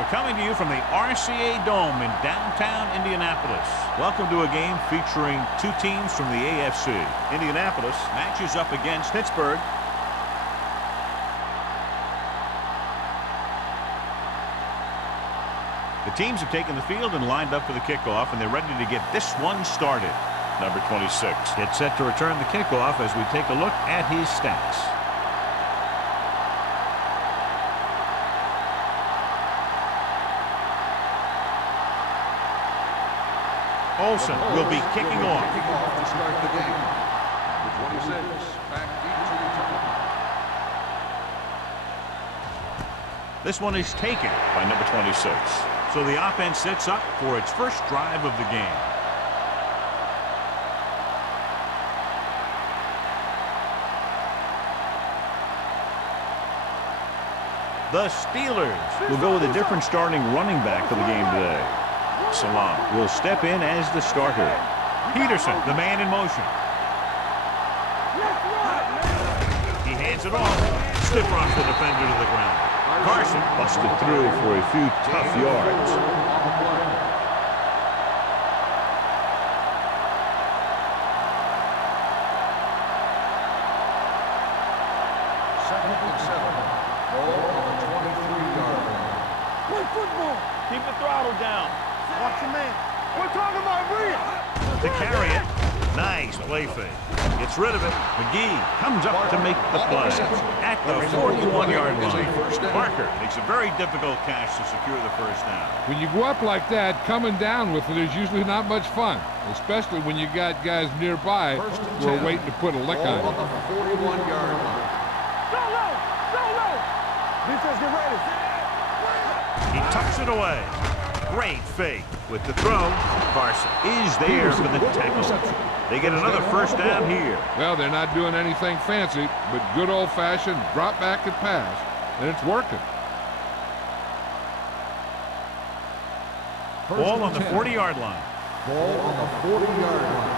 We're coming to you from the RCA Dome in downtown Indianapolis. Welcome to a game featuring two teams from the AFC. Indianapolis matches up against Pittsburgh. The teams have taken the field and lined up for the kickoff, and they're ready to get this one started. Number 26 gets set to return the kickoff as we take a look at his stats. Olsen will be kicking off. To start the game. Number 26 back deep to return. This one is taken by number 26. So the offense sets up for its first drive of the game. The Steelers will go with a different starting running back for the game today. Salam will step in as the starter. Peterson, the man in motion. He hands it off. Stiff rocks the defender to the ground. Carson busted through for a few tough yards. Second and 7. Ball on the 23-yard line. Play football. Keep the throttle down. Watch your man. We're talking about real. To carry it. Nice play fake. Gets rid of it. McGee comes up to make the play at the 41-yard line. Parker makes a very difficult catch to secure the first down. When you go up like that, coming down with it is usually not much fun, especially when you got guys nearby who are waiting to put a lick on Ball you. on the 41-yard line. Go low. Go low. Defense, get ready. He tucks it away. Great fake with the throw. Carson is there for the tackle. They get another first down here. Well, they're not doing anything fancy, but good old-fashioned drop back and pass, and it's working. Ball on the 40-yard line. Ball on the 40-yard line.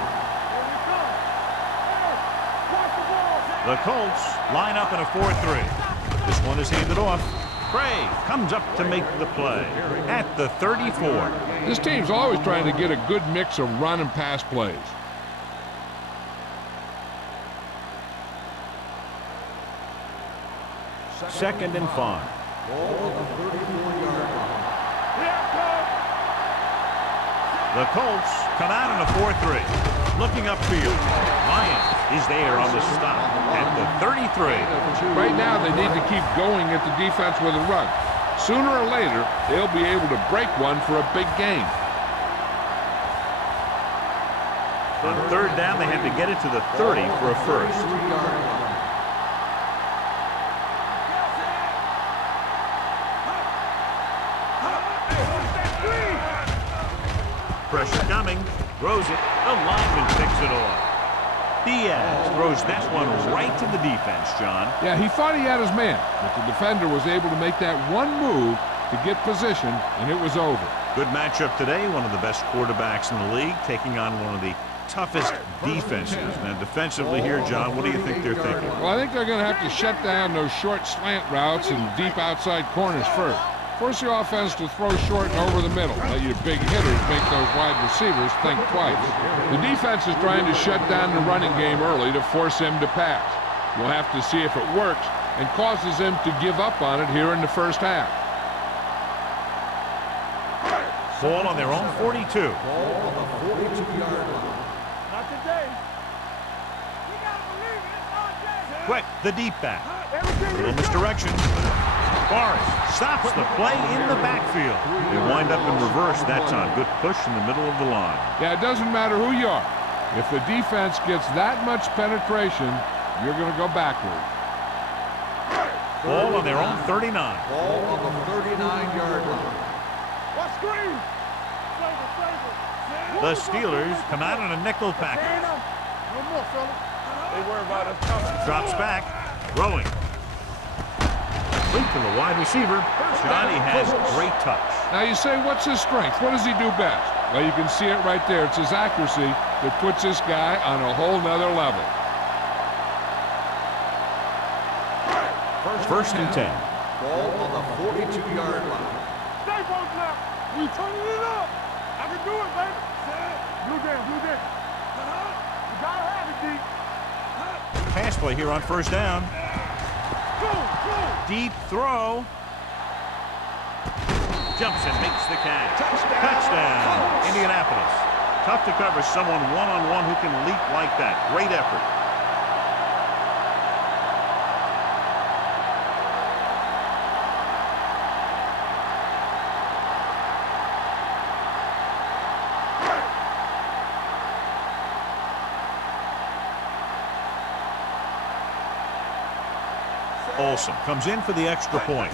The Colts line up in a 4-3. This one is handed off. Gray comes up to make the play at the 34. This team's always trying to get a good mix of run and pass plays. Second and 5. Ball on the 34-yard line. The Colts come out in a 4-3. Looking upfield. Lyons is there on the stop at the 33. Right now, they need to keep going at the defense with a run. Sooner or later, they'll be able to break one for a big gain. On third down, they had to get it to the 30 for a first. 33-yard line. Pressure coming. Throws it. The lineman picks it off. Diaz throws that one right to the defense, John. Yeah, he thought he had his man, but the defender was able to make that one move to get position, and it was over. Good matchup today. One of the best quarterbacks in the league taking on one of the toughest defenses. Now, defensively here, John, what do you think they're thinking? Well, I think they're going to have to shut down those short slant routes and deep outside corners first. Force your offense to throw short and over the middle. Let your big hitters make those wide receivers think twice. The defense is trying to shut down the running game early to force him to pass. We'll have to see if it works and causes him to give up on it here in the first half. Ball on their own 42. Ball on the 42-yard line. Not today. We gotta believe it. It's our day. Quick, the deep back. Everything Little misdirection. Forrest stops the play in the backfield. They wind up in reverse. That's on. Good push in the middle of the line. Yeah, it doesn't matter who you are. If the defense gets that much penetration, you're going to go backward. Ball on their own 39. Ball on the 39-yard line. What screen? The Steelers come out in a nickel package. No more, fella. They worry about us coming. Drops back. Throwing. Link to the wide receiver. Johnny has great touch. Now you say, what's his strength? What does he do best? Well, you can see it right there. It's his accuracy that puts this guy on a whole nother level. First and 10. Ball on the 42-yard line. Stay close now. We turning it up. I can do it, baby. Blue down, blue down. You gotta have it, D. Pass play here on first down. Deep throw. Jumps and makes the catch. Touchdown. Indianapolis. Tough to cover someone one-on-one who can leap like that. Great effort. Olsen comes in for the extra point.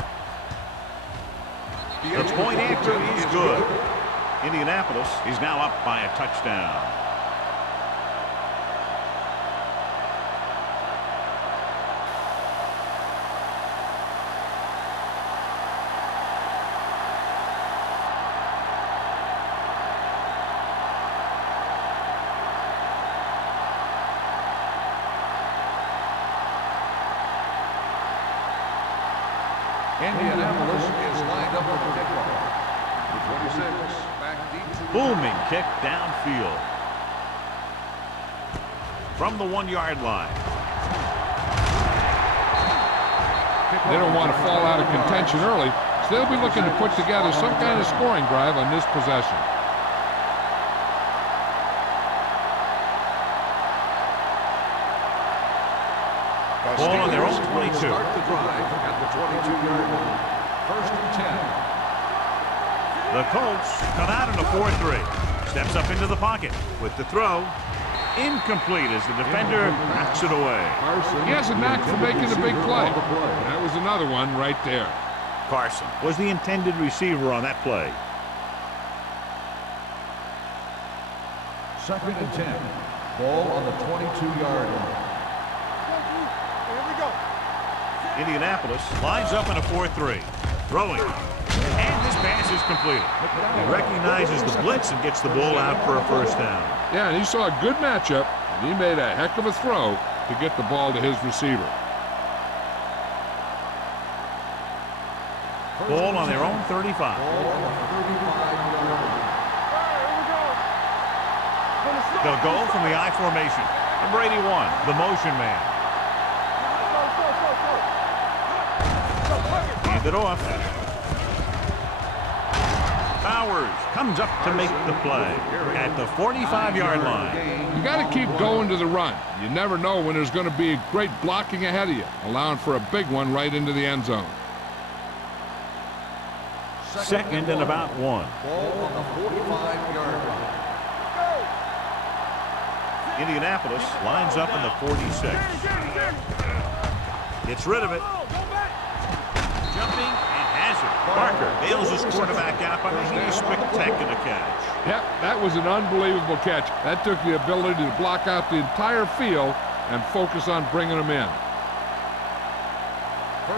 The point after is good. Indianapolis is now up by a touchdown. Indianapolis is lined up with the kickoff. The 26, back deep to Booming kick downfield. From the 1-yard line. They don't want to fall out of contention early, so they'll be looking to put together some kind of scoring drive on this possession. Ball on their own 22. Start the drive at the 22-yard line. First and 10. The Colts come out in a 4-3. Steps up into the pocket with the throw. Incomplete as the defender knocks it away. He has a knack for making a big play. That was another one right there. Carson was the intended receiver on that play. Second and 10. Ball on the 22-yard line. Indianapolis lines up in a 4-3. Throwing. And this pass is completed. He recognizes the blitz and gets the ball out for a first down. Yeah, and he saw a good matchup, and he made a heck of a throw to get the ball to his receiver. Ball on their own 35. They'll go from the I formation. Number 81, the motion man. Hand it off. Powers comes up to make the play at the 45-yard line. You got to keep going to the run. You never know when there's going to be great blocking ahead of you, allowing for a big one right into the end zone. Second and about 1. Ball on the 45-yard line. Indianapolis lines up in the 46. Gets rid of it. Jumping and has it. Parker bails his quarterback out by making a spectacular catch. Yep, that was an unbelievable catch. That took the ability to block out the entire field and focus on bringing them in.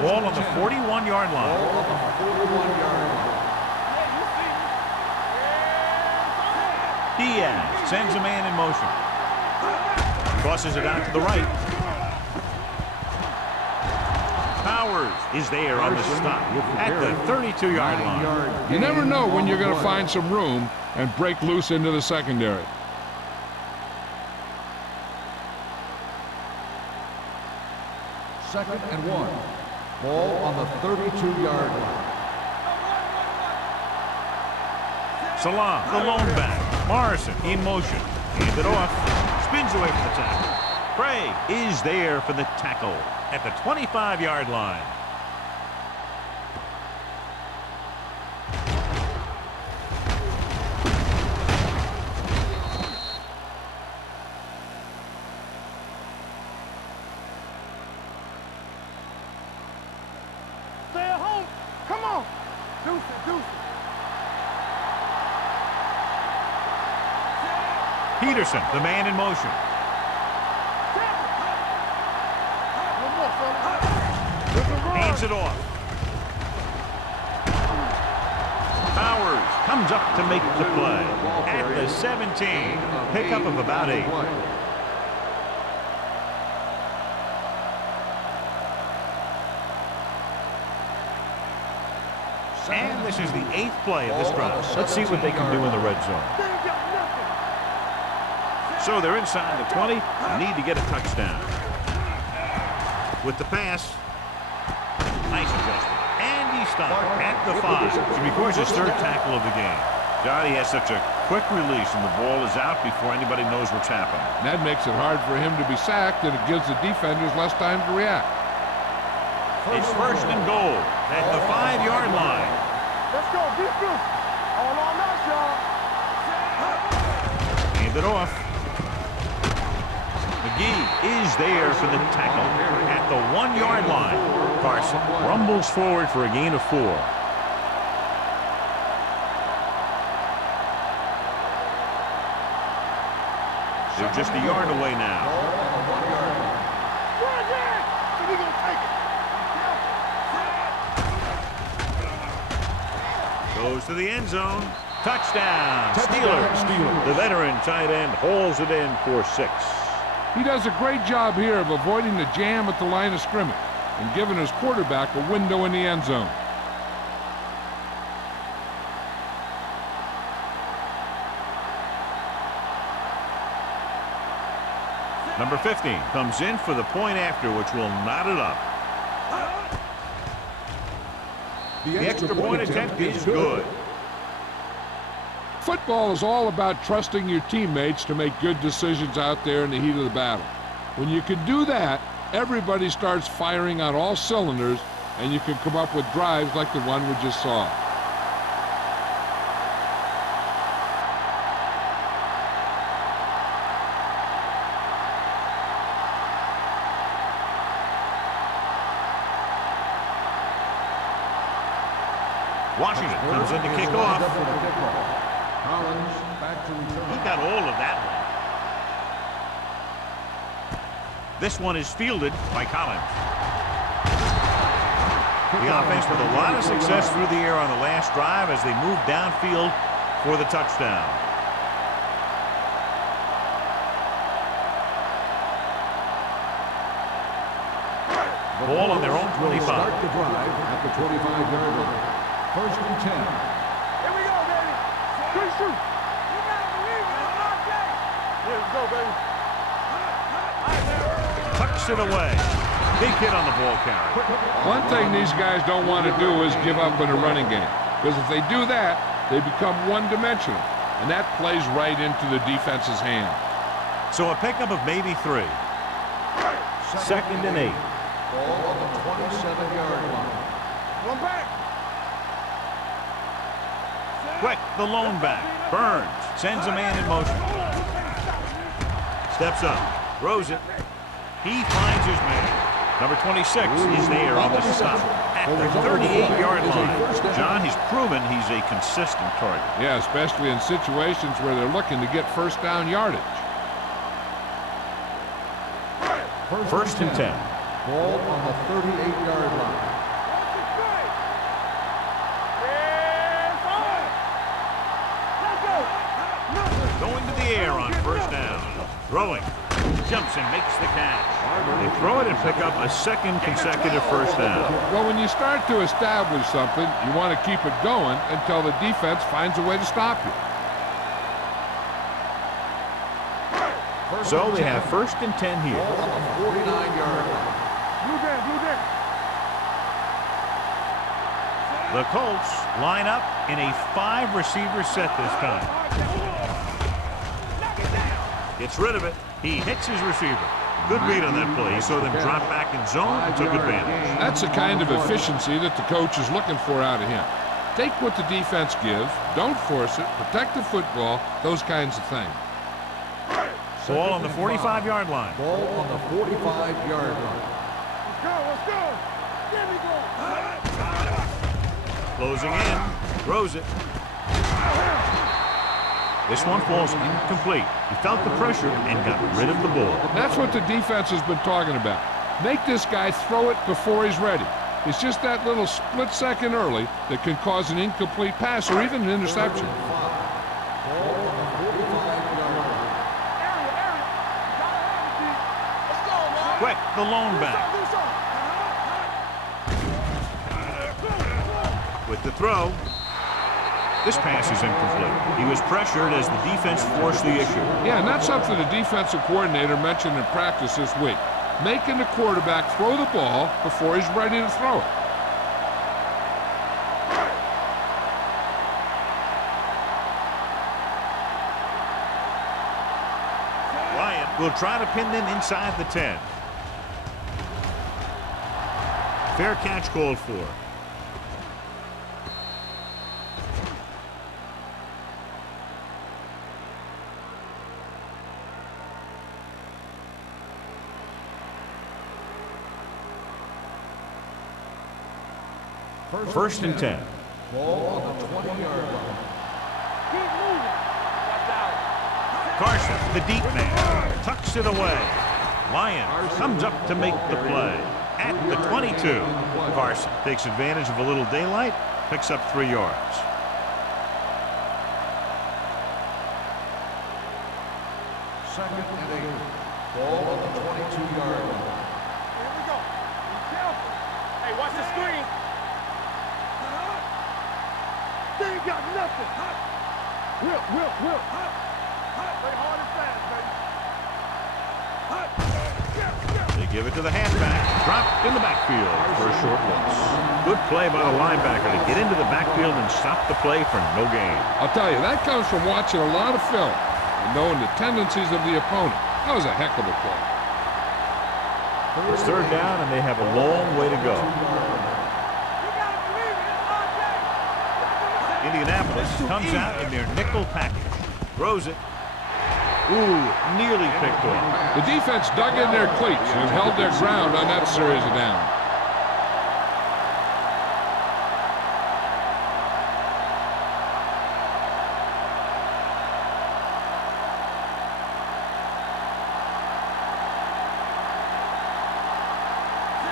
Ball on the 41-yard line. Ball on the 41-yard line. Diaz sends a man in motion. Crosses it out to the right. Powers is there on the stop at the 32-yard line. You never know when you're going to find some room and break loose into the secondary. Second and 1. Ball on the 32-yard line. Salah, the lone back. Morrison in motion. Hand it off. Spins away from the tackle. Craig is there for the tackle at the 25-yard line. Stay at home. Come on. Deuce it, deuce it. Peterson, the man in motion. Hands it off. Powers comes up to make the play at the 17. Pickup of about 8. And this is the 8th play of this drive. Let's see what they can do in the red zone. So they're inside the 20. Need to get a touchdown. With the pass. Nice adjustment. And he stopped at the 5. So he records his 3rd tackle of the game. Johnny has such a quick release, and the ball is out before anybody knows what's happening. That makes it hard for him to be sacked, and it gives the defenders less time to react. It's 1st and goal at the 5-yard line. Let's go, defense. All on us, y'all. Hand it off. McGee is there for the tackle at the 1-yard line. Carson rumbles forward for a gain of 4. They're just a yard away now. Goes to the end zone. Touchdown. Steelers. The veteran tight end hauls it in for 6. He does a great job here of avoiding the jam at the line of scrimmage and giving his quarterback a window in the end zone. Number 15 comes in for the point after, which will knot it up. The extra point attempt is good. Football is all about trusting your teammates to make good decisions out there in the heat of the battle. When you can do that, everybody starts firing on all cylinders, and you can come up with drives like the one we just saw. Washington comes in to kick off. Collins back to return. He got all of that one. This one is fielded by Collins. The offense with a lot of success through the air on the last drive as they move downfield for the touchdown. Ball on their own 25. Start the drive at the 25-yard line. 1st and 10. Here we go, baby. Good shoot. You gotta believe it. It's our day. Here we go, baby. Tucks it away. Big hit on the ball carrier. One thing these guys don't want to do is give up in a running game, because if they do that, they become one-dimensional, and that plays right into the defense's hand. So a pickup of maybe 3. 2nd and 8. Ball on the 27-yard line. One back. Quick, the lone back. Burns sends a man in motion. Steps up, throws it. He finds his man. Number 26 is there on the stop at the 38-yard line. John, he's proven he's a consistent target. Yeah, especially in situations where they're looking to get first down yardage. 1st and 10. Ball on the 38-yard line. Going to the air on 1st down. Throwing. Jumps and makes the catch. They throw it and pick up a 2nd consecutive 1st down. Well, when you start to establish something, you want to keep it going until the defense finds a way to stop you. So they have 1st and 10 here. Ball on the 49-yard line. Blue down, blue down. The Colts line up in a 5-receiver set this time. Gets rid of it. He hits his receiver. Good read on that play. He saw them drop back in zone and took advantage. That's the kind of efficiency that the coach is looking for out of him. Take what the defense gives, don't force it, protect the football, those kinds of things. Ball on the 45-yard line. Ball on the 45-yard line. Let's go. There we go. Closing in. Throws it. This one falls incomplete. He felt the pressure and got rid of the ball. That's what the defense has been talking about. Make this guy throw it before he's ready. It's just that little split second early that can cause an incomplete pass or even an interception. Ball on the 45-yard line. Quick, the lone back. With With the throw. This pass is incomplete. He was pressured as the defense forced the issue. Yeah, and that's something the defensive coordinator mentioned in practice this week. Making the quarterback throw the ball before he's ready to throw it. Will try to pin them inside the 10. Fair catch called for. First and 10. Ball on the 20-yard line. Keep moving. Watch out. Carson, the deep man, tucks it away. Lyons comes up to make the play at the 22. Carson takes advantage of a little daylight, picks up 3 yards. Second and 8. Ball on the 22-yard line. Here we go. Be careful. Hey, watch the screen. They ain't got nothing. Whip. Play hard and fast, baby. They give it to the halfback. Dropped in the backfield for a short loss. Good play by the linebacker to get into the backfield and stop the play for no gain. I'll tell you, that comes from watching a lot of film and knowing the tendencies of the opponent. That was a heck of a play. It's third down, and they have a long way to go. Indianapolis comes out in their nickel package. Throws it. Ooh, nearly picked off. The defense dug in their cleats and held their ground on that series of downs.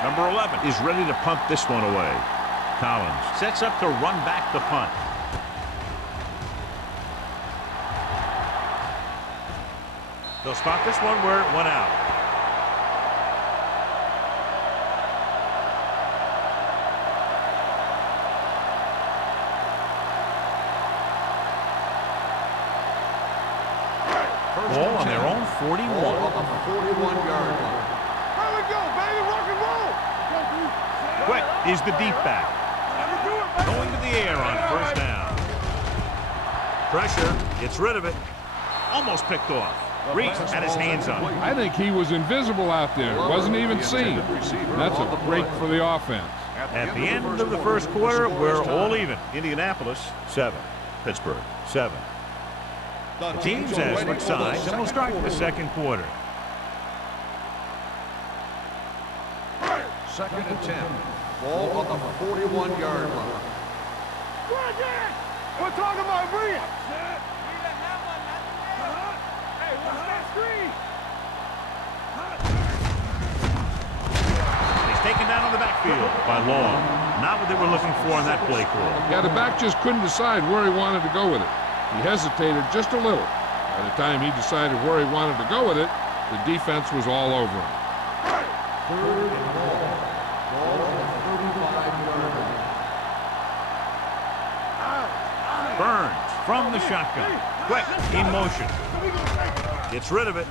Number 11 is ready to punt this one away. Collins sets up to run back the punt. They'll spot this one where it went out. Ball on their own 41. Ball on the 41-yard line. Here we go, baby. Rock and roll. Quick is the deep back. Going to the air on first down. Pressure, gets rid of it. Almost picked off. Reese had his hands on it. I think he was invisible out there. Wasn't even seen. That's a break for the offense. At the end of the first quarter, we're all even. Indianapolis, 7. Pittsburgh, 7. The teams as switch sides, and we'll start the second quarter. Second and 10. Ball on the 41-yard line. We're talking about Bria. Hey, what's that screen? He's taken down on the backfield by Long. Not what they were looking for on that play call. Yeah, the back just couldn't decide where he wanted to go with it. He hesitated just a little. By the time he decided where he wanted to go with it, the defense was all over him. Third and ball. Ball on the 35-yard line. Burns from the shotgun. Quick, in motion. Gets rid of it.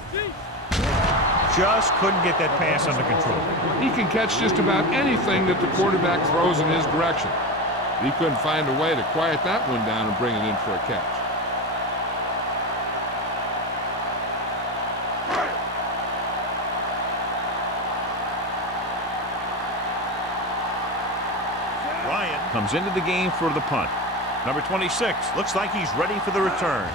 Just couldn't get that pass under control. He can catch just about anything that the quarterback throws in his direction. He couldn't find a way to quiet that one down and bring it in for a catch. Ryan comes into the game for the punt. Number 26 looks like he's ready for the return.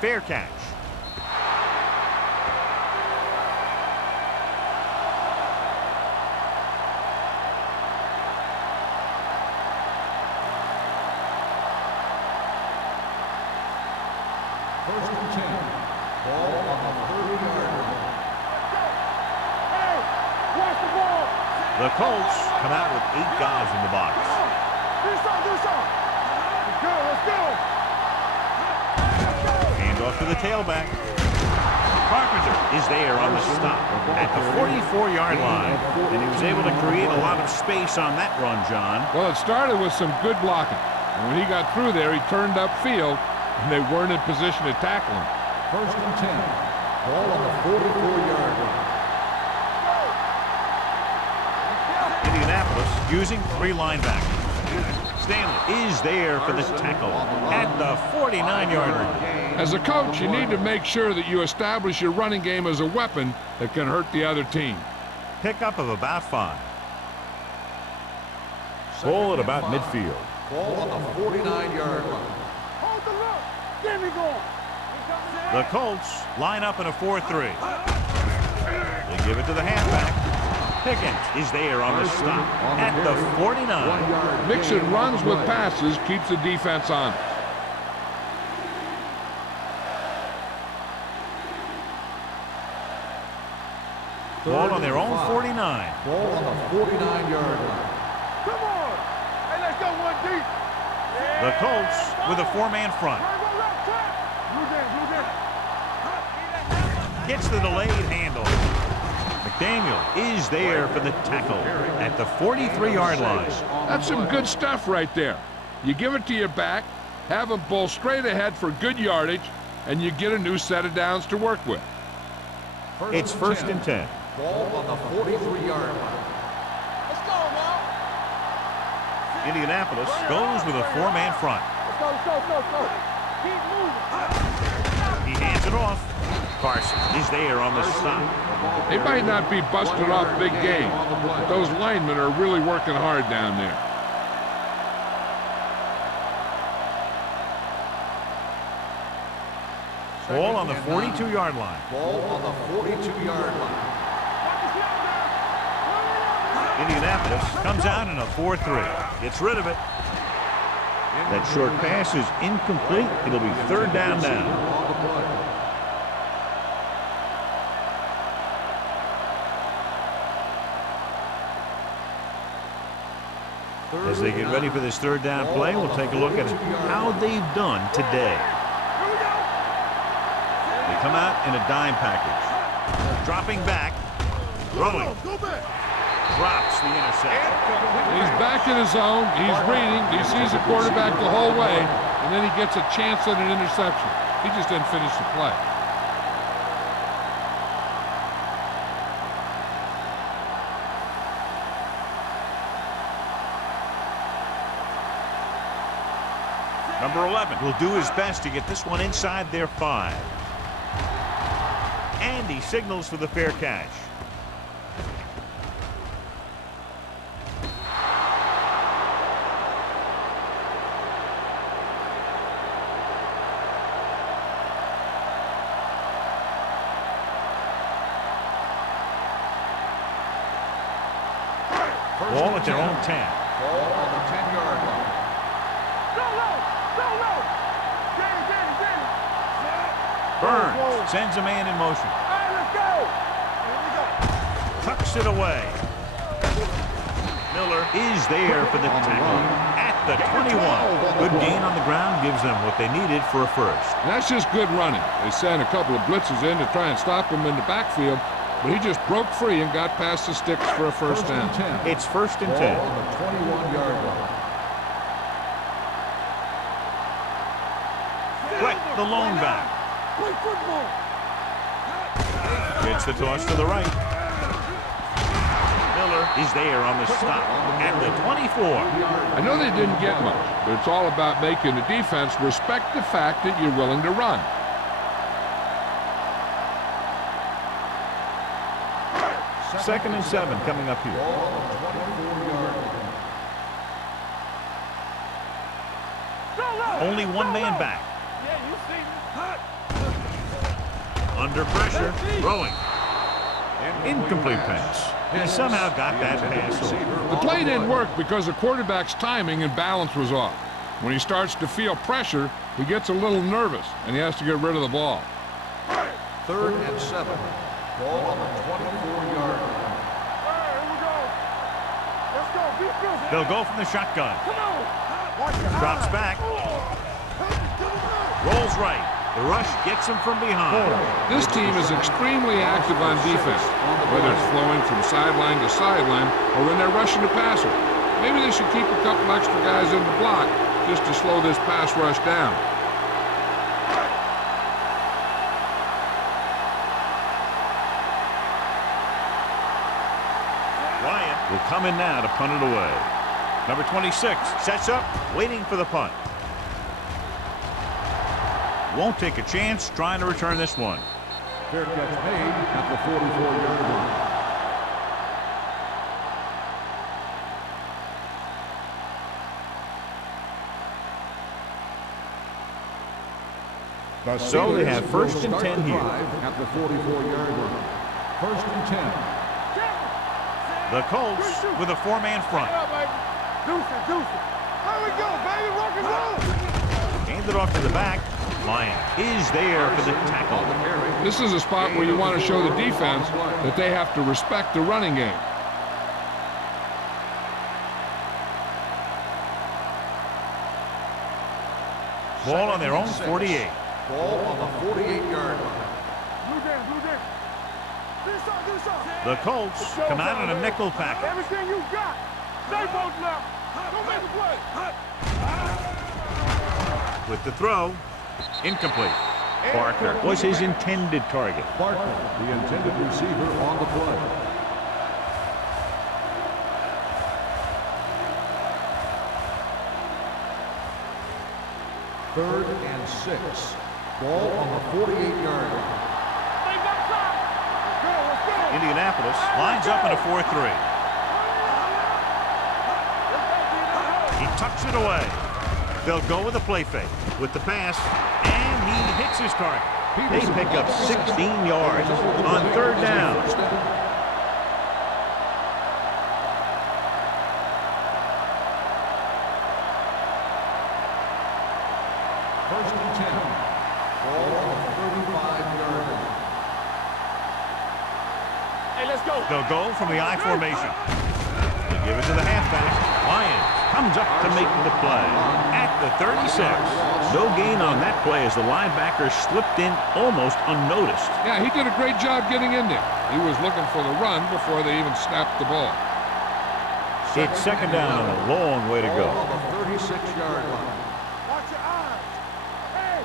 Fair catch. First and 10. Ball on the 30-yard line. Hey, watch the ball. The Colts come out with 8 guys in the box. Do something. Let's go. Hand off to the tailback. Carpenter is there on the stop at the 44-yard line, and he was able to create a lot of space on that run, John. Well, it started with some good blocking. And when he got through there, he turned upfield, and they weren't in position to tackle him. First and 10. Ball on the 44-yard line. Indianapolis using 3 linebackers. Stanley is there for the tackle at the 49-yard line. As a coach, you need to make sure that you establish your running game as a weapon that can hurt the other team. Pickup of about 5. Ball at about midfield. Ball on the 49-yard line. Hold the look. There we go. The Colts line up in a 4-3. They give it to the halfback. Pickens is there on the stop at the 49. Mixing runs with passes keeps the defense honest. Ball on their own 49. Ball on the 49-yard line. Come on. Hey, let's go one deep. The Colts with a 4-man front. Gets the delayed handle. McDaniel is there for the tackle at the 43-yard line. That's some good stuff right there. You give it to your back, have him pull straight ahead for good yardage, and you get a new set of downs to work with. It's first and 10. Ball on the 43-yard line. Let's go, now. Indianapolis goes with a 4-man front. Let's go. Keep moving. He hands it off. Carson is there on the stop. They might not be busted off big games, but those linemen are really working hard down there. Ball on the 42-yard line. Ball on the 42-yard line. Indianapolis comes out in a 4-3. Gets rid of it. That short pass is incomplete. It'll be 3rd down now. As they get ready for this 3rd down play, we'll take a look at how they've done today. They come out in a dime package. Dropping back. Throwing. Drops the interception. He's back in his zone. He's reading. He sees the quarterback the whole way, and then he gets a chance at an interception. He just didn't finish the play. Number 11 will do his best to get this one inside their 5. And he signals for the fair catch. Ball at their own 10. Ball on the 10-yard line. Burns sends a man in motion. All right, let's go. Here we go. Tucks it away. Miller is there for the tackle at the 21. Good gain on the ground gives them what they needed for a first. And that's just good running. They sent a couple of blitzes in to try and stop him in the backfield, but he just broke free and got past the sticks for a first down. It's 1st and 10. Ball on the 21-yard line. Quick, the lone back. Play football. Gets the toss to the right. Miller is there on the stop at the 24. I know they didn't get much, but it's all about making the defense respect the fact that you're willing to run. Second and 7 coming up here. Ball on the 24-yard line. Only one man back. Yeah, you see me. Under pressure, throwing. Incomplete pass. He somehow got that pass over. The play didn't work because the quarterback's timing and balance was off. When he starts to feel pressure, he gets a little nervous, and he has to get rid of the ball. 3rd and 7. Ball on the 24-yard line. Here we go. Let's go. Be good. They'll go from the shotgun. Come on. Watch your Drops eyes. back. Rolls right. The rush gets him from behind. This team is extremely active on defense, whether it's flowing from sideline to sideline or when they're rushing the passer. Maybe they should keep a couple extra guys in the block just to slow this pass rush down. Ryan will come in now to punt it away. Number 26 sets up, waiting for the punt. Won't take a chance trying to return this one. Fair catch made at the 44-yard line. So they have first and 10 here. At the 44-yard line. First and 10. The Colts with a four-man front. Deuce it. There we go, baby. Rock and roll. Hand it off to the back. Lyon is there for the tackle. This is a spot where you want to show the defense that they have to respect the running game. Ball on their own 48. Ball on the 48-yard line. Blue down. Do something. The Colts come out in a nickel package. Everything you got. Stay both left. Don't make a play. With the throw, incomplete. Barker was his intended target. Barker, the intended receiver on the play. Third and 6. Ball on the 48-yard line. Indianapolis lines up in a 4-3. He tucks it away. They'll go with a play fake with the pass, and he hits his target. They pick up 16 yards on third down. First and 10. Ball on the 35-yard line. Hey, let's go. They'll go from the I formation. They give it to the halfback. Lyons comes up to make the play at the 36. No gain on that play as the linebacker slipped in almost unnoticed. Yeah, he did a great job getting in there. He was looking for the run before they even snapped the ball. It's second down and a long way to go. Ball on the 36-yard line. Watch your eyes. Hey,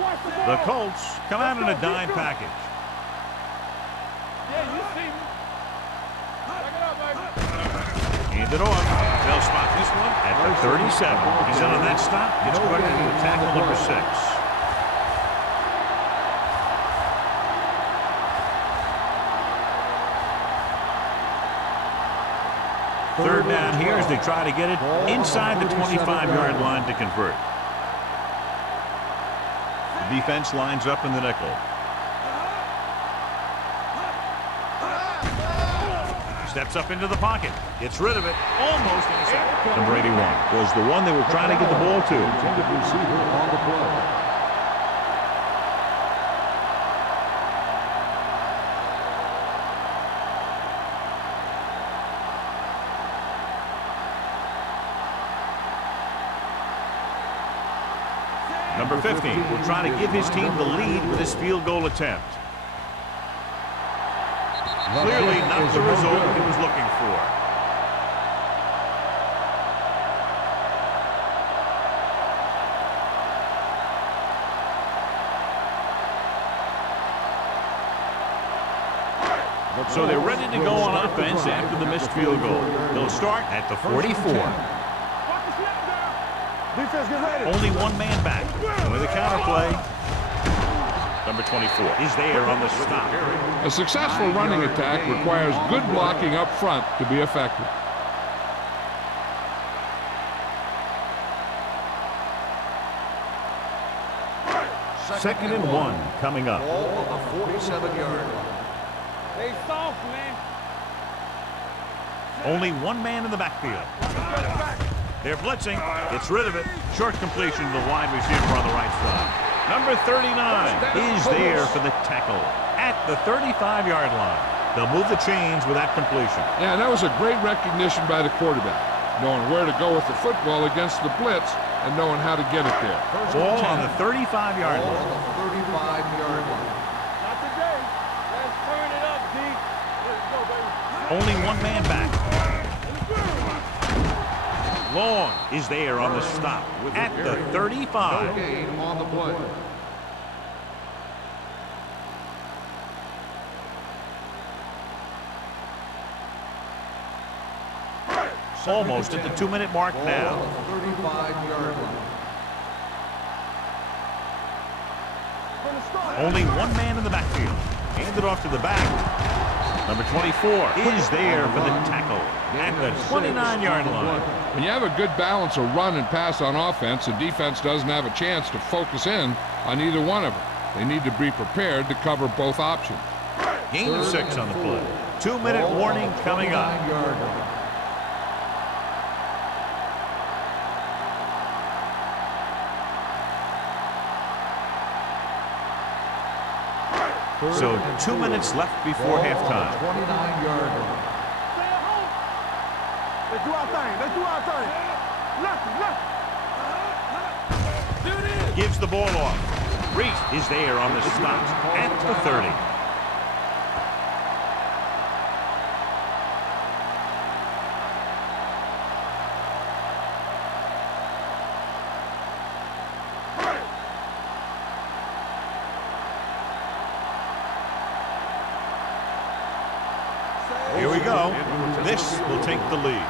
watch the ball. The Colts come out in a dime package. Yeah, you see me. Back it up, baby. Hand it off. They'll spot this one at the 37. He's in on that stop. Gets credited with tackle number 6. Third down here as they try to get it inside the 25-yard line to convert. The defense lines up in the nickel. Steps up into the pocket. Gets rid of it. Almost intercepted. Number 81 was the one they were trying to get the ball to. Intended receiver on the play. Number 15 will try to give his team the lead with his field goal attempt. Clearly not the result he was looking for. So they're ready to go on offense after the missed field goal. They'll start at the 44. Defense, get ready. Only one man back. With a counter play. Number 24 is there on the stop. A successful running attack requires good blocking up front to be effective. Second and 1 coming up. Ball on the 47-yard line. Stay soft, man. Only one man in the backfield. They're blitzing. Gets rid of it. Short completion to the wide receiver on the right side. Number 39 is there for the tackle at the 35-yard line. They'll move the chains with that completion. Yeah, that was a great recognition by the quarterback, knowing where to go with the football against the blitz and knowing how to get it there. Ball on the 35-yard Ball line. on the 35-yard line. Not today. Let's turn it up, D. Let's go, baby. Only one man back. Long is there on the stop at the 35. No gain on the play. Almost at the 2-minute mark Ball now. on the 35-yard line. Only one man in the backfield. Handed off to the back. Number 24 is there for the tackle at the 29-yard line. When you have a good balance of run and pass on offense, the defense doesn't have a chance to focus in on either one of them. They need to be prepared to cover both options. Gain of 6 on the play. 2-minute warning coming up. 29-yard line. So 2 minutes left before halftime. 29-yard line. Stay at home. Let's do our thing. Let's do our thing. Left. Gives the ball off. Reese is there on the stop at the 30. Here we go. This will take the lead.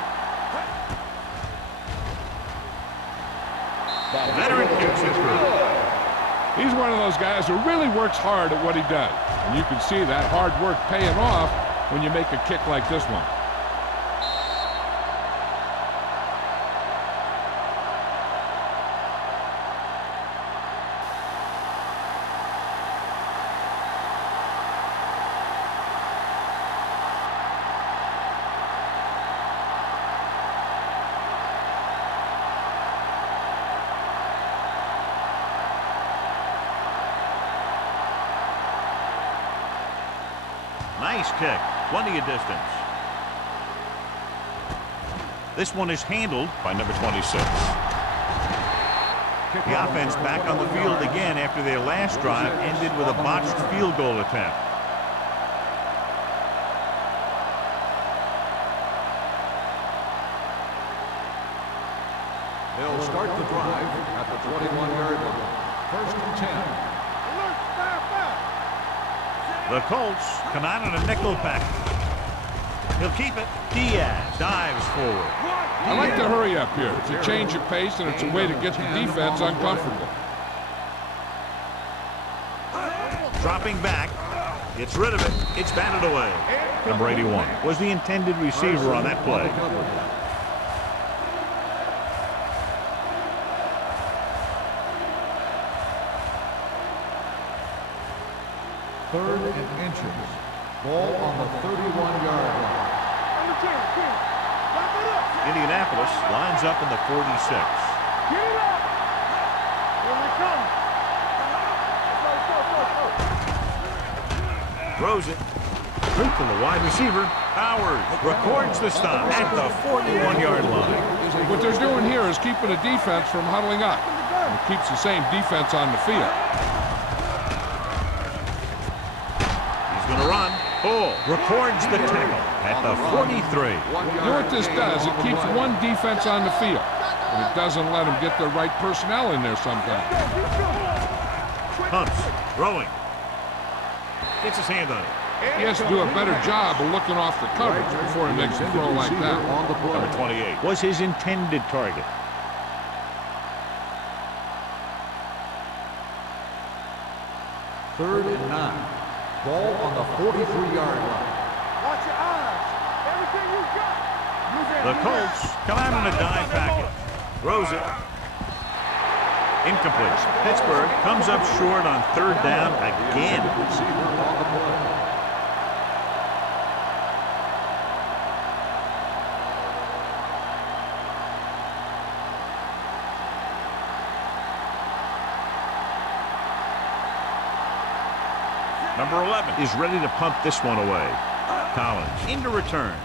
Veteran kicks it through. He's one of those guys who really works hard at what he does. And you can see that hard work paying off when you make a kick like this one. Nice kick. Plenty of distance. This one is handled by number 26. The offense back on the field again after their last drive ended with a botched field goal attempt. They'll start the drive at the 21-yard line. First and 10. Alert. Fire. The Colts come out in a nickel pack. He'll keep it. Diaz dives forward. I like to hurry up here. It's a change of pace, and it's a way to get the defense uncomfortable. Dropping back. Gets rid of it. It's batted away. Number 81 was the intended receiver on that play. Third and inches. Ball on the 31-yard line. On the 10. Wrap it up. Indianapolis lines up in the 46. Get it up. Here we come. Go. Throws it. Straight to the wide receiver. Howard records the stop at the 41-yard line. What they're doing here is keeping the defense from huddling up. And it keeps the same defense on the field. Going to run. Bull records the tackle at the 43. You know what this does? It keeps one defense on the field. And it doesn't let them get the right personnel in there sometimes. Hunts. Throwing. Gets his hand on it. He has to do a better job of looking off the coverage before he makes a throw like that. Number 28 was his intended target. Third and 9. Ball on the 43-yard line. Watch your eyes. Everything you got. The Colts come out in a dime package. Throws it. Incomplete. Pittsburgh comes up short on third down again. Receiver on the play. Number 11 is ready to pump this one away. Collins into return.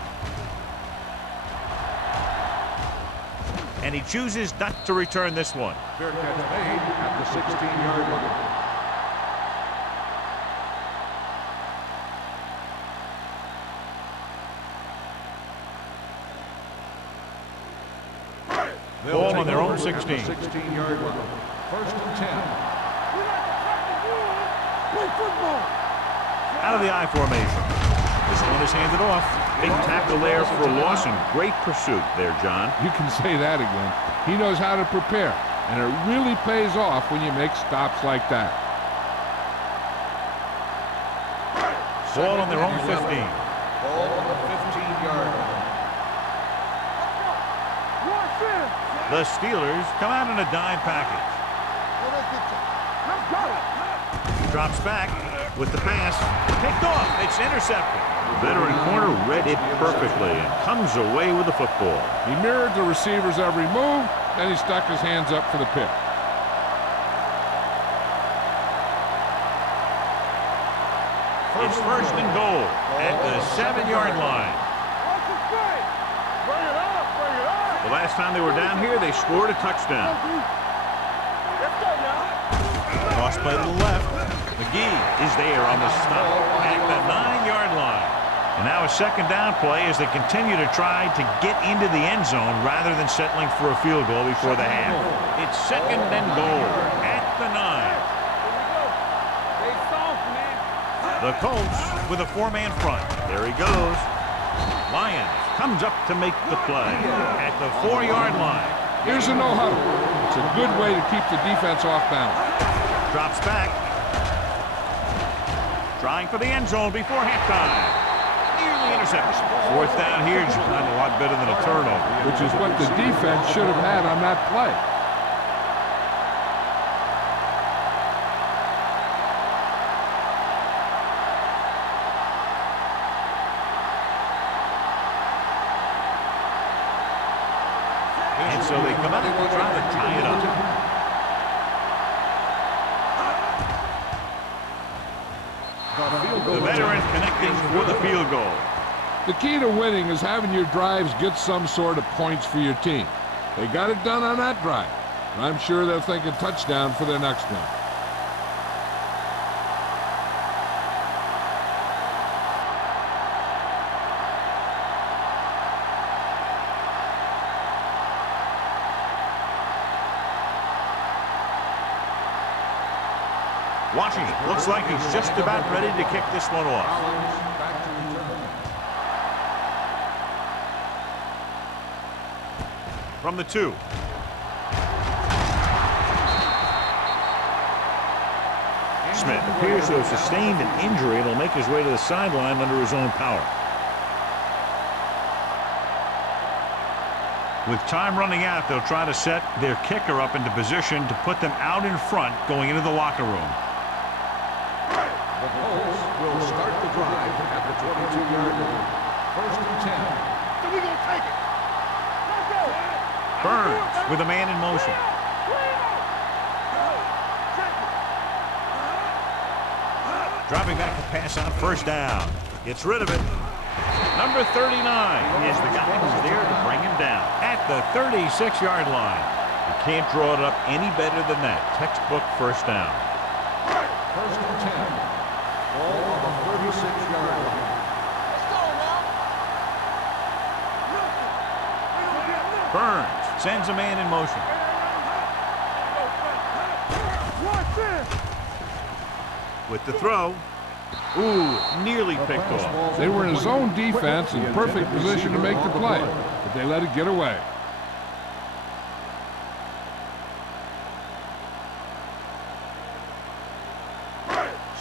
and he chooses not to return this one. Fair catch made at the 16-yard line. Ball on their own 16. 16-yard line. First and 10. Play football. Out of the I formation. This one is handed off. Big tackle there for a loss and great pursuit there, John. You can say that again. He knows how to prepare, and it really pays off when you make stops like that. Ball on their own 15. Ball on the 15-yard line. The Steelers come out in a dime package. He drops back with the pass. Picked off. It's intercepted. The veteran corner read it perfectly and comes away with the football. He mirrored the receiver's every move, then he stuck his hands up for the pick. It's first and goal at the 7-yard line. The last time they were down here, they scored a touchdown. Toss play to the left. McGee is there on the stop at the 9-yard line. And now a second down play as they continue to try to get into the end zone rather than settling for a field goal before the half. It's second and goal at the 9. The Colts with a 4-man front. There he goes. Lyons comes up to make the play at the 4-yard line. Here's a no-huddle. It's a good way to keep the defense off balance. Drops back. Trying for the end zone before halftime. Nearly intercepted. Fourth down here, just not a lot better than a turnover. Which is what the defense should have had on that play. And so they come out and try to tie it up. The veteran connecting for the field goal. The key to winning is having your drives get some sort of points for your team. They got it done on that drive. And I'm sure they're thinking touchdown for their next one. Washington looks like he's just about ready to kick this one off. From the 2. Smith appears to have sustained an injury and will make his way to the sideline under his own power. With time running out, they'll try to set their kicker up into position to put them out in front going into the locker room. The Colts will start the drive at the 22-yard line. First and 10. So we gonna take it. Let's go. Burns with a man in motion. Dropping back to pass on first down. Gets rid of it. Number 39 is the guy who's there to bring him down at the 36-yard line. You can't draw it up any better than that. Textbook first down. First and 10. Ball on the 36-yard line. Burns sends a man in motion. With the throw. Ooh, nearly picked off. They were in zone defense in perfect position to make the play, but they let it get away.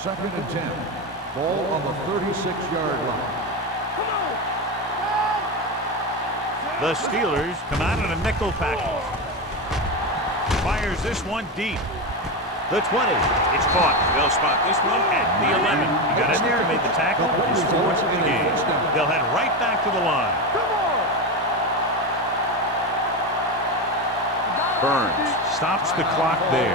Second and 10. Ball on the 36-yard line. The Steelers come out in a nickel package. Fires this one deep. The 20. It's caught. They'll spot this one at the 11. He got in there and made the tackle. His fourth in the game. They'll head right back to the line. Burns stops the clock there.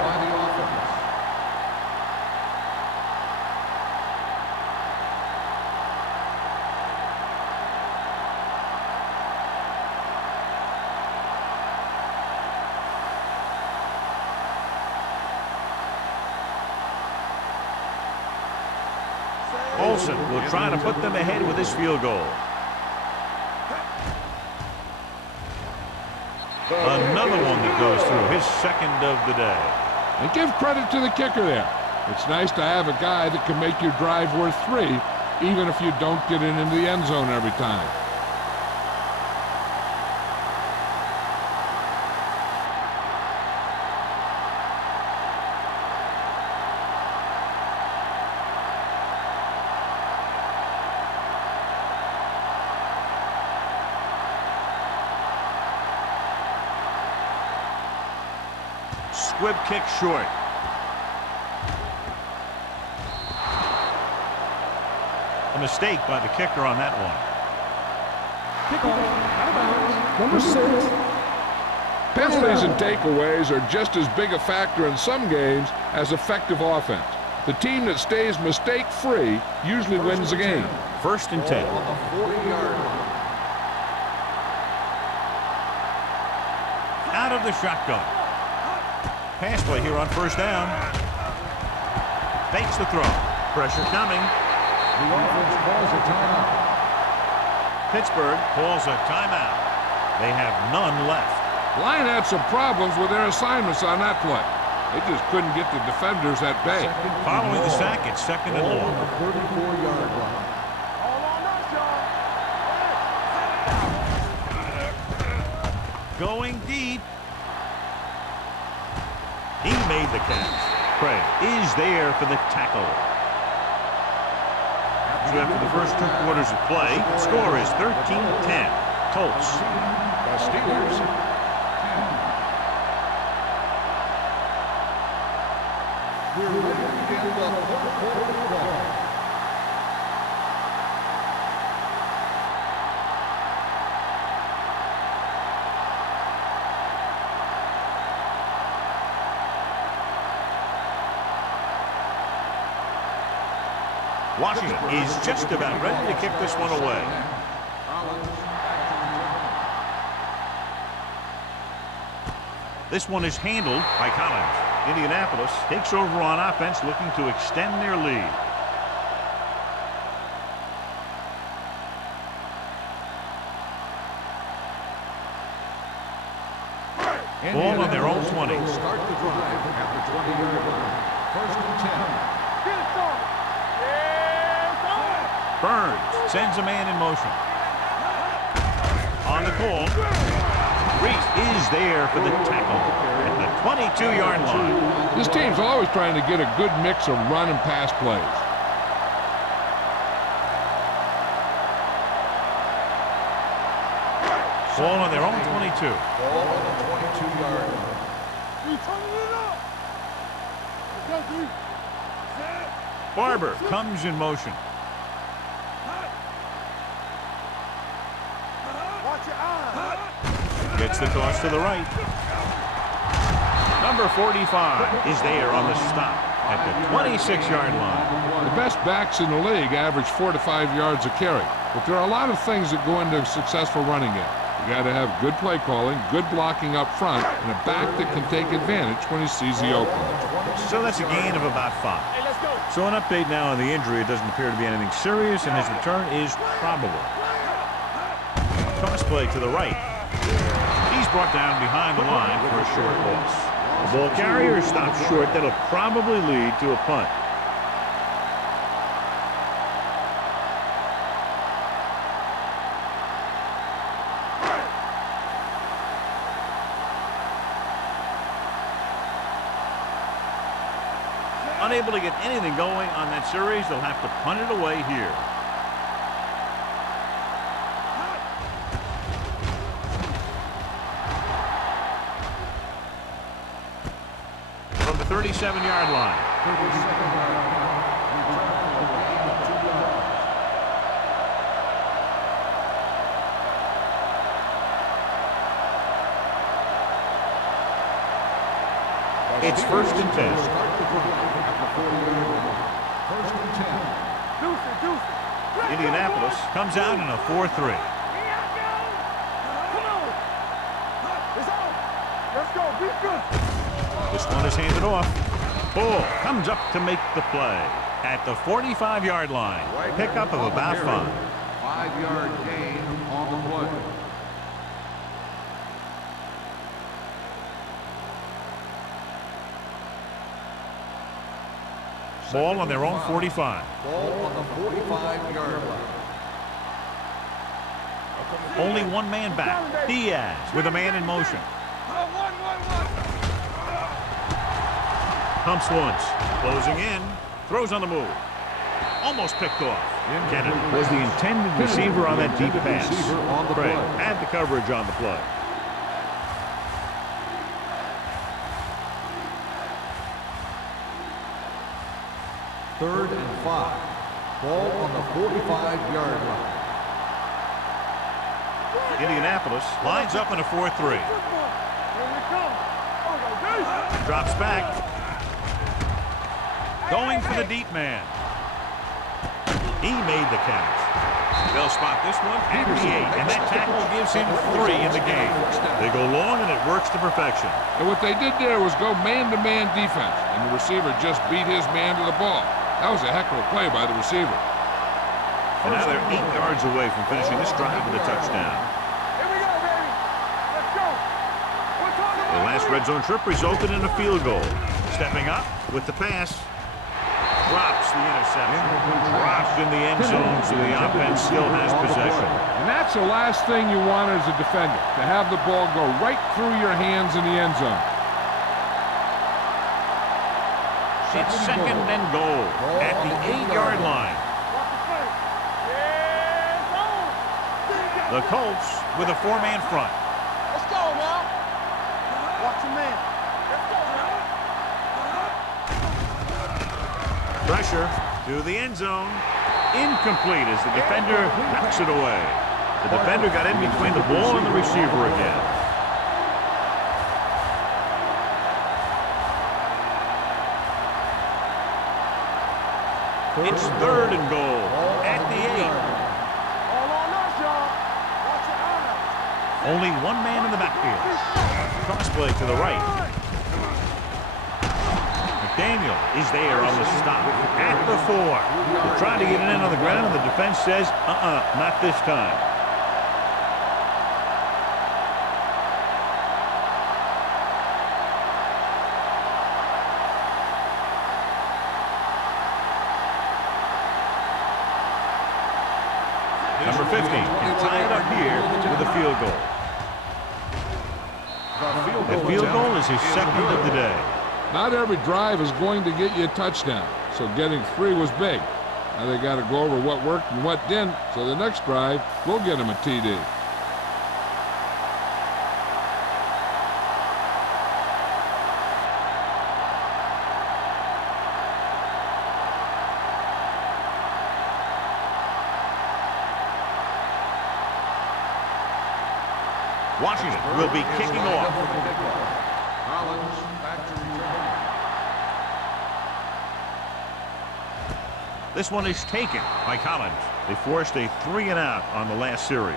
Olsen will try to put them ahead with his field goal. Another one that goes through, his second of the day. And give credit to the kicker there. It's nice to have a guy that can make your drive worth 3, even if you don't get it into the end zone every time. Squib kick short. A mistake by the kicker on that one. Number 6. Penalties and takeaways are just as big a factor in some games as effective offense. The team that stays mistake-free usually wins the game. 1st and 10. On the 40-yard line. Out of the shotgun. Pass play here on 1st down. Fakes the throw. Pressure coming. The offense calls a timeout. Pittsburgh calls a timeout. They have none left. Line had some problems with their assignments on that play. They just couldn't get the defenders at bay. Following the sack, it's 2nd and long. On the 34-yard line. All on us, y'all. Going deep. He made the catch. Craig is there for the tackle. So after the first 2 quarters of play, the score is 13-10. Colts. The Steelers 10. We're ready to begin the 4th quarter of play. Washington is just about ready to kick this one away. This one is handled by Collins. Indianapolis takes over on offense, looking to extend their lead. Ball on their own 20. Start the drive at the 20-yard line. 1st and 10. Get it started. Burns sends a man in motion. On the call, Reese is there for the tackle at the 22-yard line. This team's always trying to get a good mix of run and pass plays. Ball on their own 22. Ball on the 22-yard line. We turning it up. Let's go, three. Barber comes in motion. Watch your eyes. Gets the toss to the right. Number 45 is there on the stop at the 26-yard line. The best backs in the league average 4 to 5 yards a carry, but there are a lot of things that go into a successful running game. You got to have good play calling, good blocking up front, and a back that can take advantage when he sees the opening. So that's a gain of about 5. Hey, let's go. So an update now on the injury. It doesn't appear to be anything serious, and his return is probable. Toss play to the right. He's brought down behind the line for a short loss. The ball carrier stops short. That'll probably lead to a punt. Unable to get anything going on that series, they'll have to punt it away here. From the 37-yard line. It's 1st and 10. Start the drive at the 40-yard line. 1st and 10. Deuce it. Indianapolis comes out in a 4-3. Come on. It's on. Let's go. Be good. This one is handed off. Ball comes up to make the play at the 45-yard line. Pickup of about 5. 5-yard gain on the play. Ball on their own 45. Ball on the 45-yard line. Only one man back. Diaz with a man in motion. Pumps once. Closing in. Throws on the move. Almost picked off. Kennedy was the intended receiver on that deep pass. Craig had the coverage on the play. Third and 5. Ball on the 45-yard line. Indianapolis lines up in a 4-3. Drops back. Going for the deep man. He made the catch. They'll spot this one at the 8, and that tackle gives him 3 in the game. They go long, and it works to perfection. And what they did there was go man-to-man defense, and the receiver just beat his man to the ball. That was a heck of a play by the receiver. And now they're 8 yards away from finishing this drive with a touchdown. Here we go, baby. Let's go. The last red zone trip resulted in a field goal. Stepping up with the pass. Drops the interception. Dropped in the end zone, so the offense still has possession. And that's the last thing you want as a defender, to have the ball go right through your hands in the end zone. It's second and goal at the 8-yard line. The Colts with a 4-man front. Let's go now. Watch your man. Let's go now. Pressure to the end zone. Incomplete as the defender knocks it away. The defender got in between the ball and the receiver again. It's third and goal at the 8. All on us, y'all. Watch your eyes. Only one man in the backfield. Crossplay to the right. McDaniel is there on the stop at the 4. They're trying to get it in on the ground, and the defense says, not this time. Number 50 can tie it up here with a field goal. That field goal is his second of the day. Not every drive is going to get you a touchdown, so getting 3 was big. Now they got to go over what worked and what didn't, so the next drive will get him a TD. Washington will be kicking off. Collins back to return. This one is taken by Collins. They forced a 3-and-out on the last series.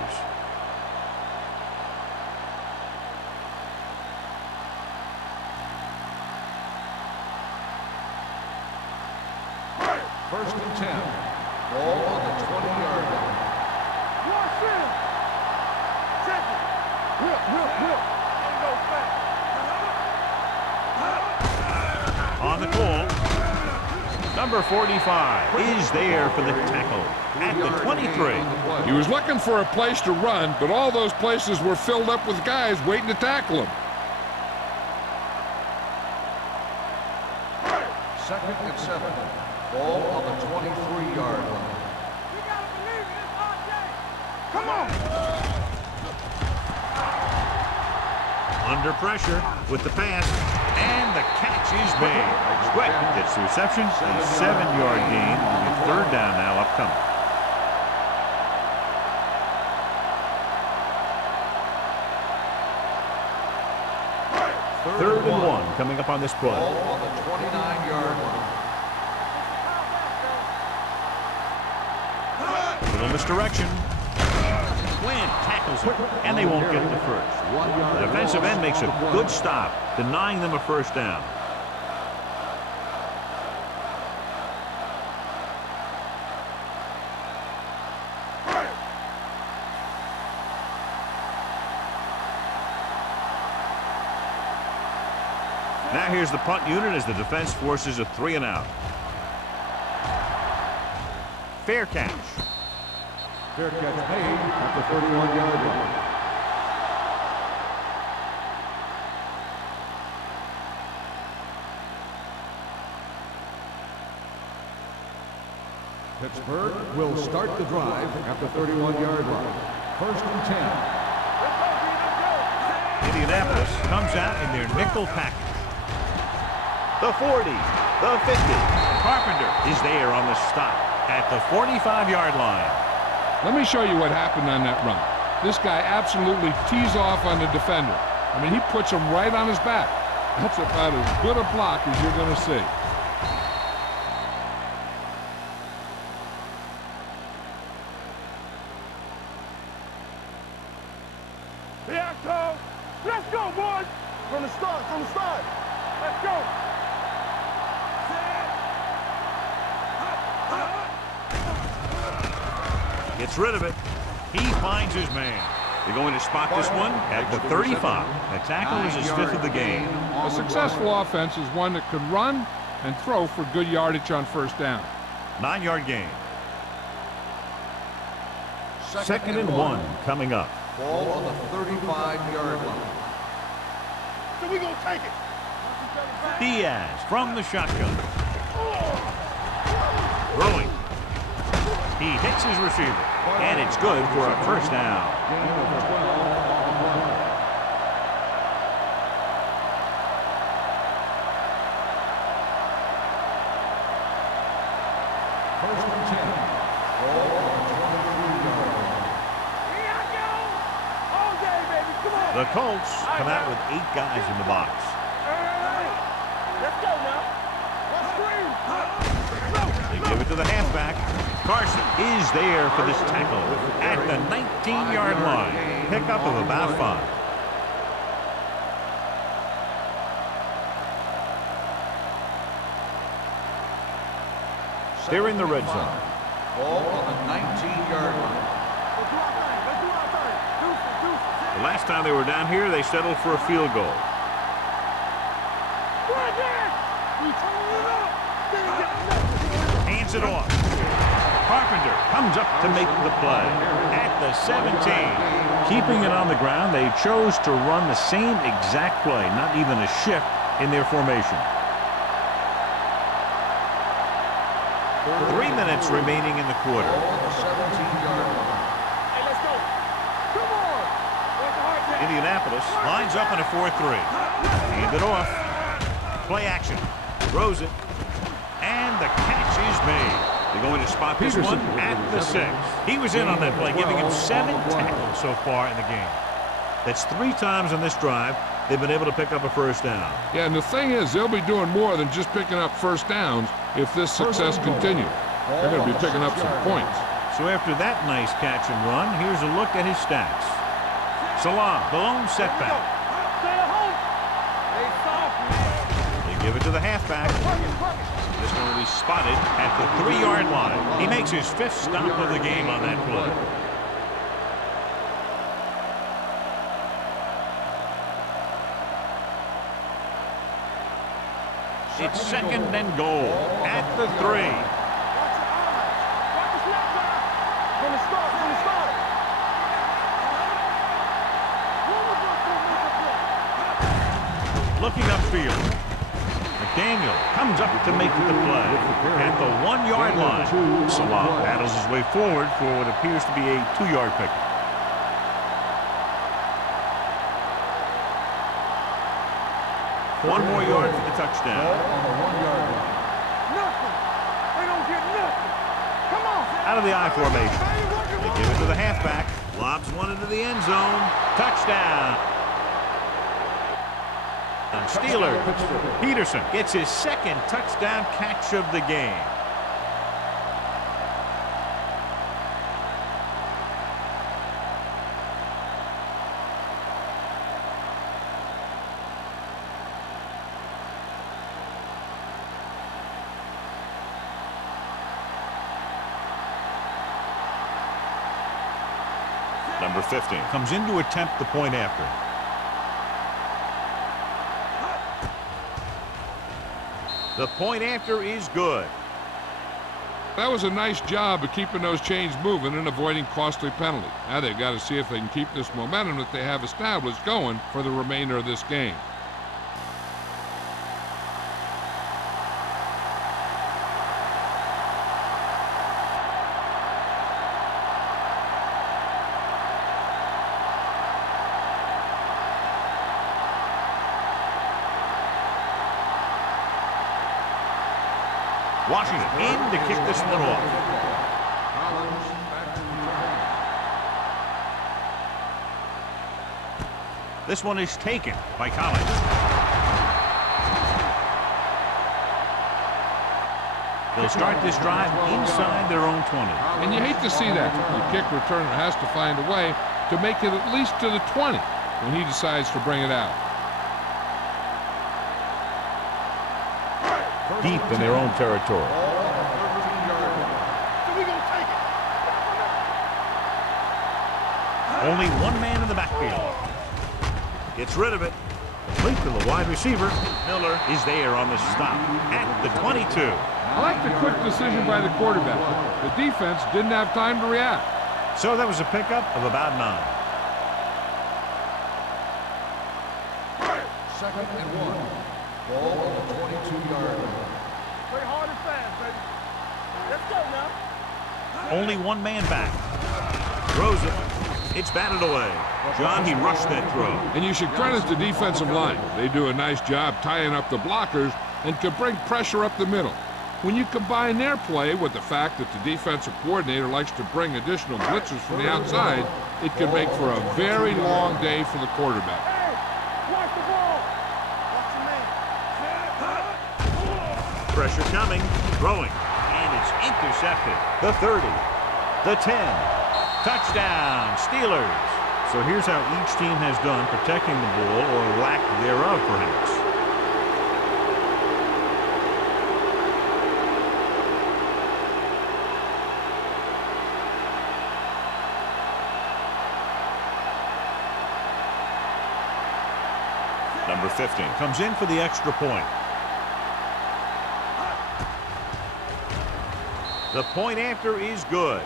First and 10. Ball on the 20-yard line. Watch him. Check it. Whip. Ain't no fact. On the call, number 45 is there for the tackle at the 23. He was looking for a place to run, but all those places were filled up with guys waiting to tackle him. Second and 7. Ball on the 23-yard line. You gotta believe it. It's our day. Come on. Under pressure with the pass, and the catch is made. Sweat gets the reception, a 7-yard gain, and third down now upcoming. Third and 1 coming up on this play. Ball on the 29-yard line. Little misdirection. Wynn tackles him, and they won't get the first. The defensive end makes a good stop, denying them a first down. Now here's the punt unit as the defense forces a 3 and out. Fair catch. Fair catch made at the 31-yard line. Pittsburgh will start the drive at the 31-yard line. 1st and 10. Indianapolis comes out in their nickel package. The 40, the 50. Carpenter is there on the stop at the 45-yard line. Let me show you what happened on that run. This guy absolutely tees off on the defender. I mean, he puts him right on his back. That's about as good a block as you're going to see. Let's go, boys! From the start, Let's go! Gets rid of it. He finds his man. They're going to spot this one at the 35. The tackle is his 5th of the game. A successful offense is one that can run and throw for good yardage on 1st down. 9-yard gain. 2nd and 1 coming up. Ball on the 35-yard line. So we gonna take it. Diaz from the shotgun. Throwing. He hits his receiver, and it's good for a 1st down. Gain of 12 on the play. 1st and 10. Ball on the 23-yard line. Here I go. All day, baby. Come on. The Colts come out with 8 guys in the box. Let's go now. Let's scream. They give it to the halfback. Carson is there for this tackle at the 19-yard line. Pickup of about 5. They're in the red zone. Ball on the 19-yard line. The last time they were down here, they settled for a field goal. Hands it off. Carpenter comes up to make the play at the 17. Keeping it on the ground, they chose to run the same exact play, not even a shift in their formation. 3 minutes remaining in the quarter. Ball on the 17-yard line. Hey, let's go. Come on. Where's the hard tack? Indianapolis lines up in a 4-3. Hand it off. Play action. Throws it. And the catch is made. They're going to spot this one at the 6. He was in on that play, giving him 7 tackles so far in the game. That's 3 times on this drive they've been able to pick up a 1st down. Yeah, and the thing is, they'll be doing more than just picking up 1st downs if this success continues. They're going to be picking up some points. So after that nice catch and run, here's a look at his stats. Salah, the lone setback. Stay at home. Hey, soft, man. They give it to the halfback. This one will be spotted at the 3-yard line. He makes his 5th stop of the game on that play. It's 2nd and goal at the 3. Watch your eyes. Watch the snap back. From the start. Looking upfield. McDaniel comes up to make the play at the 1-yard line. Salah battles his way forward for what appears to be a 2-yard pick. One more yard for the touchdown. Ball on the 1-yard line. Nothing. They don't get nothing. Come on. Out of the I formation. They give it to the halfback. Lobs one into the end zone. Touchdown. Steelers. Peterson gets his 2nd touchdown catch of the game. Number 50 comes in to attempt the point after. The point after is good. That was a nice job of keeping those chains moving and avoiding costly penalties. Now they've got to see if they can keep this momentum that they have established going for the remainder of this game. Washington in to kick this one off. Collins back to return. This one is taken by Collins. They'll start this drive inside their own 20. And you hate to see that. The kick returner has to find a way to make it at least to the 20 when he decides to bring it out. Deep in their own territory. Only one man in the backfield. Gets rid of it. Complete to the wide receiver. Miller is there on the stop at the 22. I like the quick decision by the quarterback. The defense didn't have time to react. So that was a pickup of about 9. Second and 1. Ball on the 22-yard line. Play hard and fast, baby. Let's go now. Only one man back. Throws it. It's batted away. John, he rushed that throw. And you should credit the defensive line. They do a nice job tying up the blockers and can bring pressure up the middle. When you combine their play with the fact that the defensive coordinator likes to bring additional blitzers from the outside, it can make for a very long day for the quarterback. Hey, watch the ball. Watch your man. Pressure coming. Throwing. And it's intercepted. The 30. The 10. Touchdown, Steelers. So here's how each team has done protecting the ball, or lack thereof, perhaps. Number 15 comes in for the extra point. The point after is good.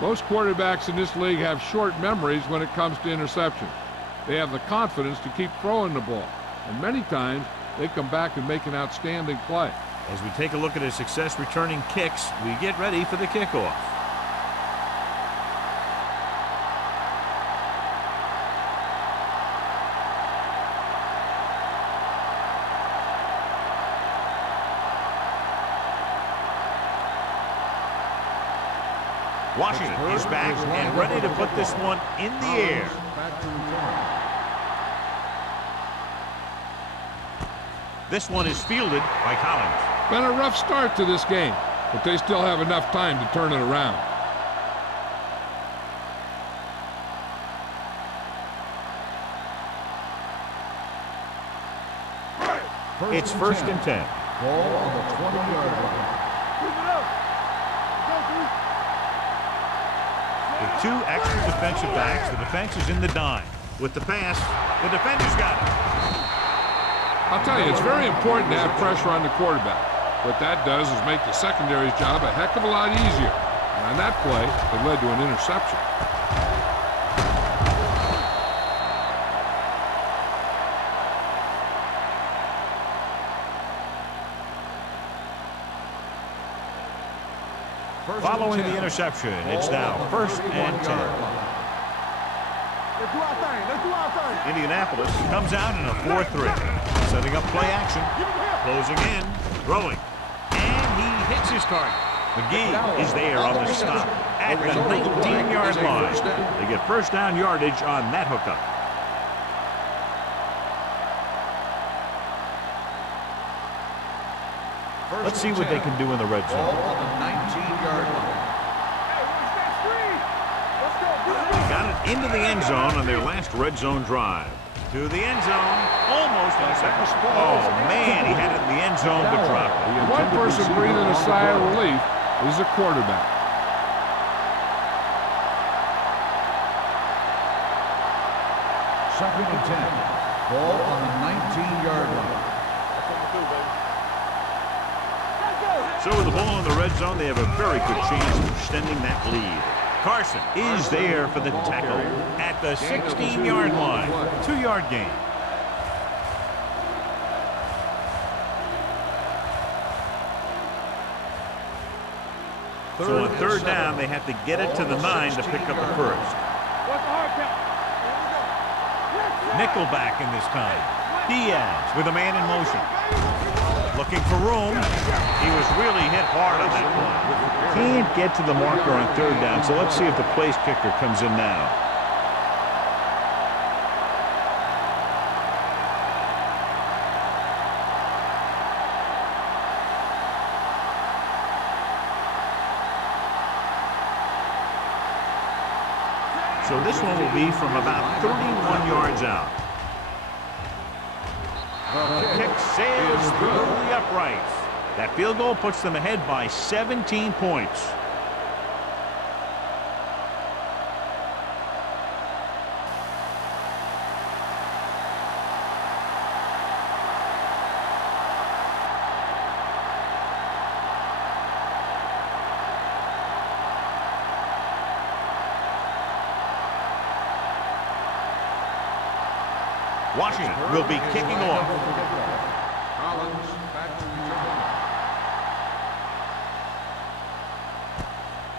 Most quarterbacks in this league have short memories when it comes to interception. They have the confidence to keep throwing the ball, and many times they come back and make an outstanding play. As we take a look at his success returning kicks, we get ready for the kickoff. Washington is back and ready to put this one in the air. This one is fielded by Collins. Been a rough start to this game, but they still have enough time to turn it around. It's first and 10. Ball on the 20-yard line. Keep it up. Go, With 2 extra defensive backs, the defense is in the dime. With the pass, the defender's got it. I'll tell you, it's very important to have pressure on the quarterback. What that does is make the secondary's job a heck of a lot easier. And on that play, it led to an interception. Following the interception, it's now first and 10. Let's do our thing. Let's do our thing. Indianapolis comes out in a 4-3. Setting up play action. Closing in. Throwing. And he hits his target. McGee is there on the stop at the 19-yard line. They get first down yardage on that hookup. Let's see what they can do in the red Ball zone. on the 19-yard line. Hey, what's that screen? Let's go. They got it into the end zone on their last red zone drive. To the end zone, almost intercepted. Oh man, he had it in the end zone but dropped it. The one person breathing a sigh of relief is the quarterback. Second and 10. Ball on the 19-yard line. So with the ball in the red zone, they have a very good chance of extending that lead. Carson is there for the tackle at the 16-yard line. 2-yard gain. So on third down, they have to get it to the 9 to pick up the first. Nickelback in this time. Diaz with a man in motion. Looking for room. He was really hit hard on that one. Can't get to the marker on third down, so let's see if the place kicker comes in now. So this one will be from about 31 yards out. The kick sails through the uprights. That field goal puts them ahead by 17 points. Washington will be kicking off. Collins back to return.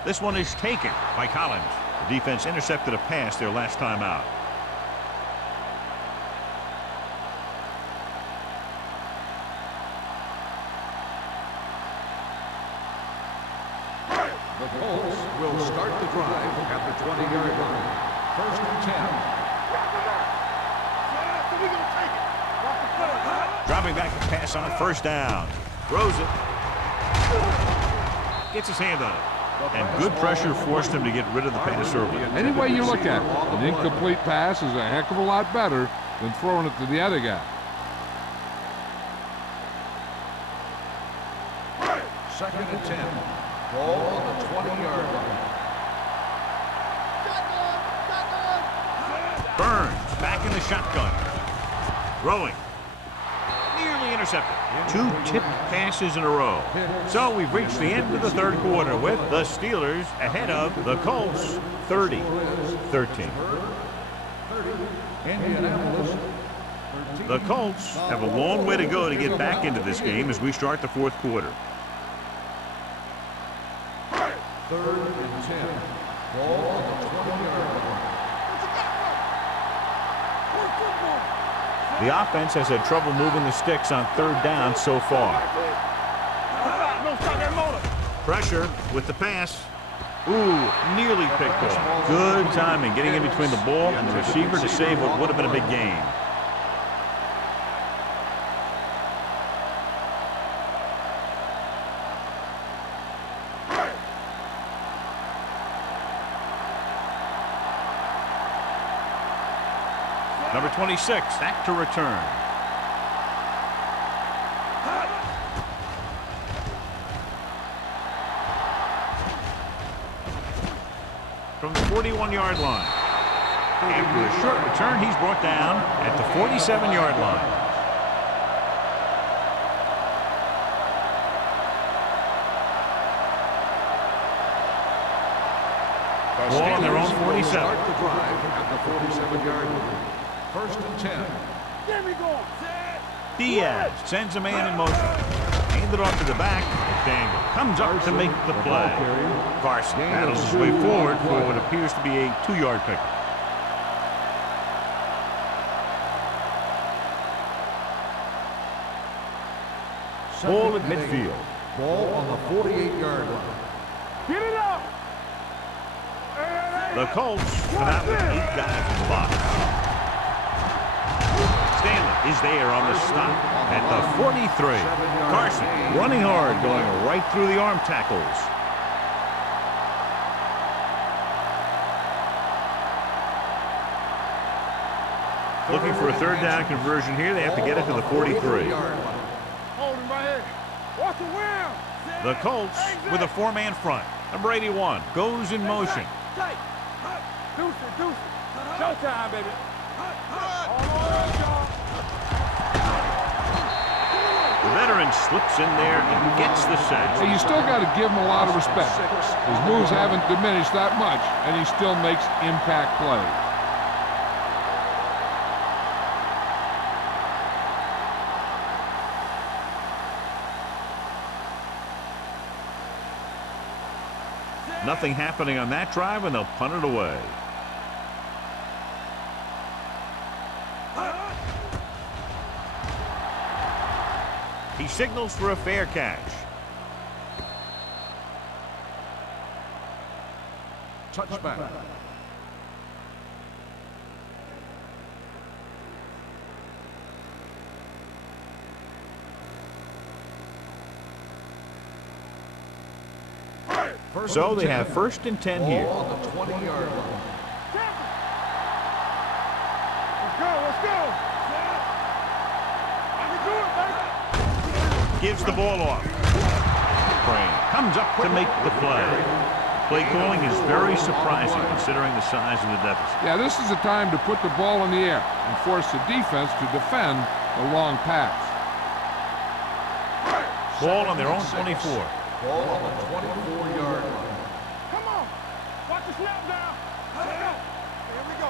This one is taken by Collins. The defense intercepted a pass their last time out. The Colts will start the drive at the 20-yard line. First and 10. Dropping back to pass on first down. Throws it. Gets his hand on it. And good pressure forced him to get rid of the pass early. Any way you look at it, an incomplete pass is a heck of a lot better than throwing it to the other guy. Second and 10. Ball on the 20-yard line. Burns back in the shotgun. Throwing. Nearly intercepted. 2 tipped passes in a row. So we've reached the end of the third quarter with the Steelers ahead of the Colts 30-13. Indianapolis. The Colts have a long way to go to get back into this game as we start the fourth quarter. Third and 10. Ball on the 20-yard line. The offense has had trouble moving the sticks on third down so far. Pressure with the pass. Ooh, nearly picked off. Good timing, getting in between the ball and the receiver to save what would have been a big gain. Number 26, back to return. From the 41-yard line. After a short return, he's brought down at the 47-yard line. Ball on their own 47. Start the drive at the 47-yard line. First and 10. Get me going. Diaz sends a man in motion. Handed off to the back. Daniel comes up to make the play. Carson battles his way forward for what appears to be a 2-yard pickup. Ball at midfield. Ball on the 48-yard line. Get it up. The Colts come out with 8 guys in the box. Stanley is there on the stop at the 43. Carson running hard, going right through the arm tackles. Looking for a third down conversion here. They have to get it to the 43. Hold him right here. Watch the wheel. The Colts with a 4-man front. Number 81 goes in motion. Deuce it. Showtime, baby. The veteran slips in there and gets the sack. Hey, you still got to give him a lot of respect. His moves haven't diminished that much, and he still makes impact plays. Nothing happening on that drive, and they'll punt it away. He signals for a fair catch. Touchback. So they have 1st and 10 here. On the 20-yard line. Let's go, let's go. I can do it, baby. Gives the ball off. Crane comes up to make the play. Play calling is very surprising considering the size of the deficit. Yeah, this is the time to put the ball in the air and force the defense to defend the long pass. Ball on their own 24. Ball on the 24-yard line. Come on. Watch the snap down. Here we go.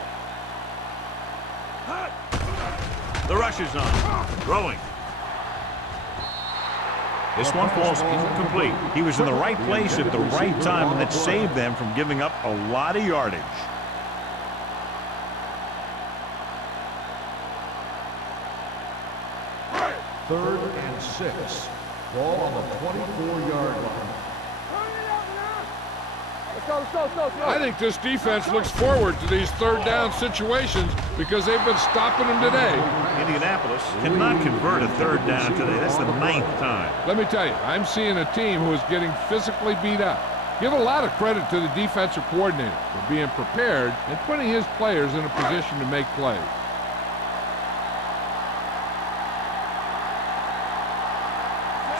The rush is on. Throwing. This one falls incomplete. He was in the right place at the right time, and that saved them from giving up a lot of yardage. Third and 6. Ball on the 24-yard line. Let's go, let's go, let's go, let's go. I think this defense looks forward to these third down situations because they've been stopping them today. Indianapolis cannot convert a third down today. That's the 9th time. Let me tell you, I'm seeing a team who is getting physically beat up. Give a lot of credit to the defensive coordinator for being prepared and putting his players in a position to make plays.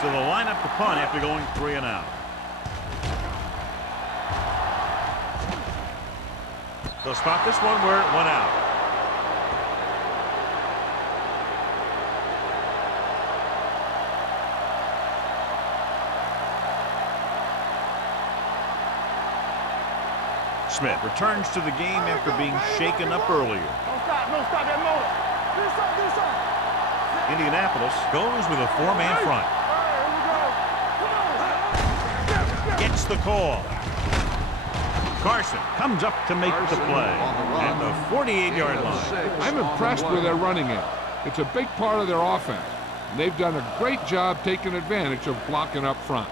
So they'll line up the punt after going 3 and out. They'll spot this one where it went out. Smith returns to the game after being shaken up earlier. Don't stop that motor. Do something. Indianapolis goes with a 4-man front. Gets the call. Carson comes up to make the play at the 48-yard line. I'm impressed with their running game. It's a big part of their offense. And they've done a great job taking advantage of blocking up front.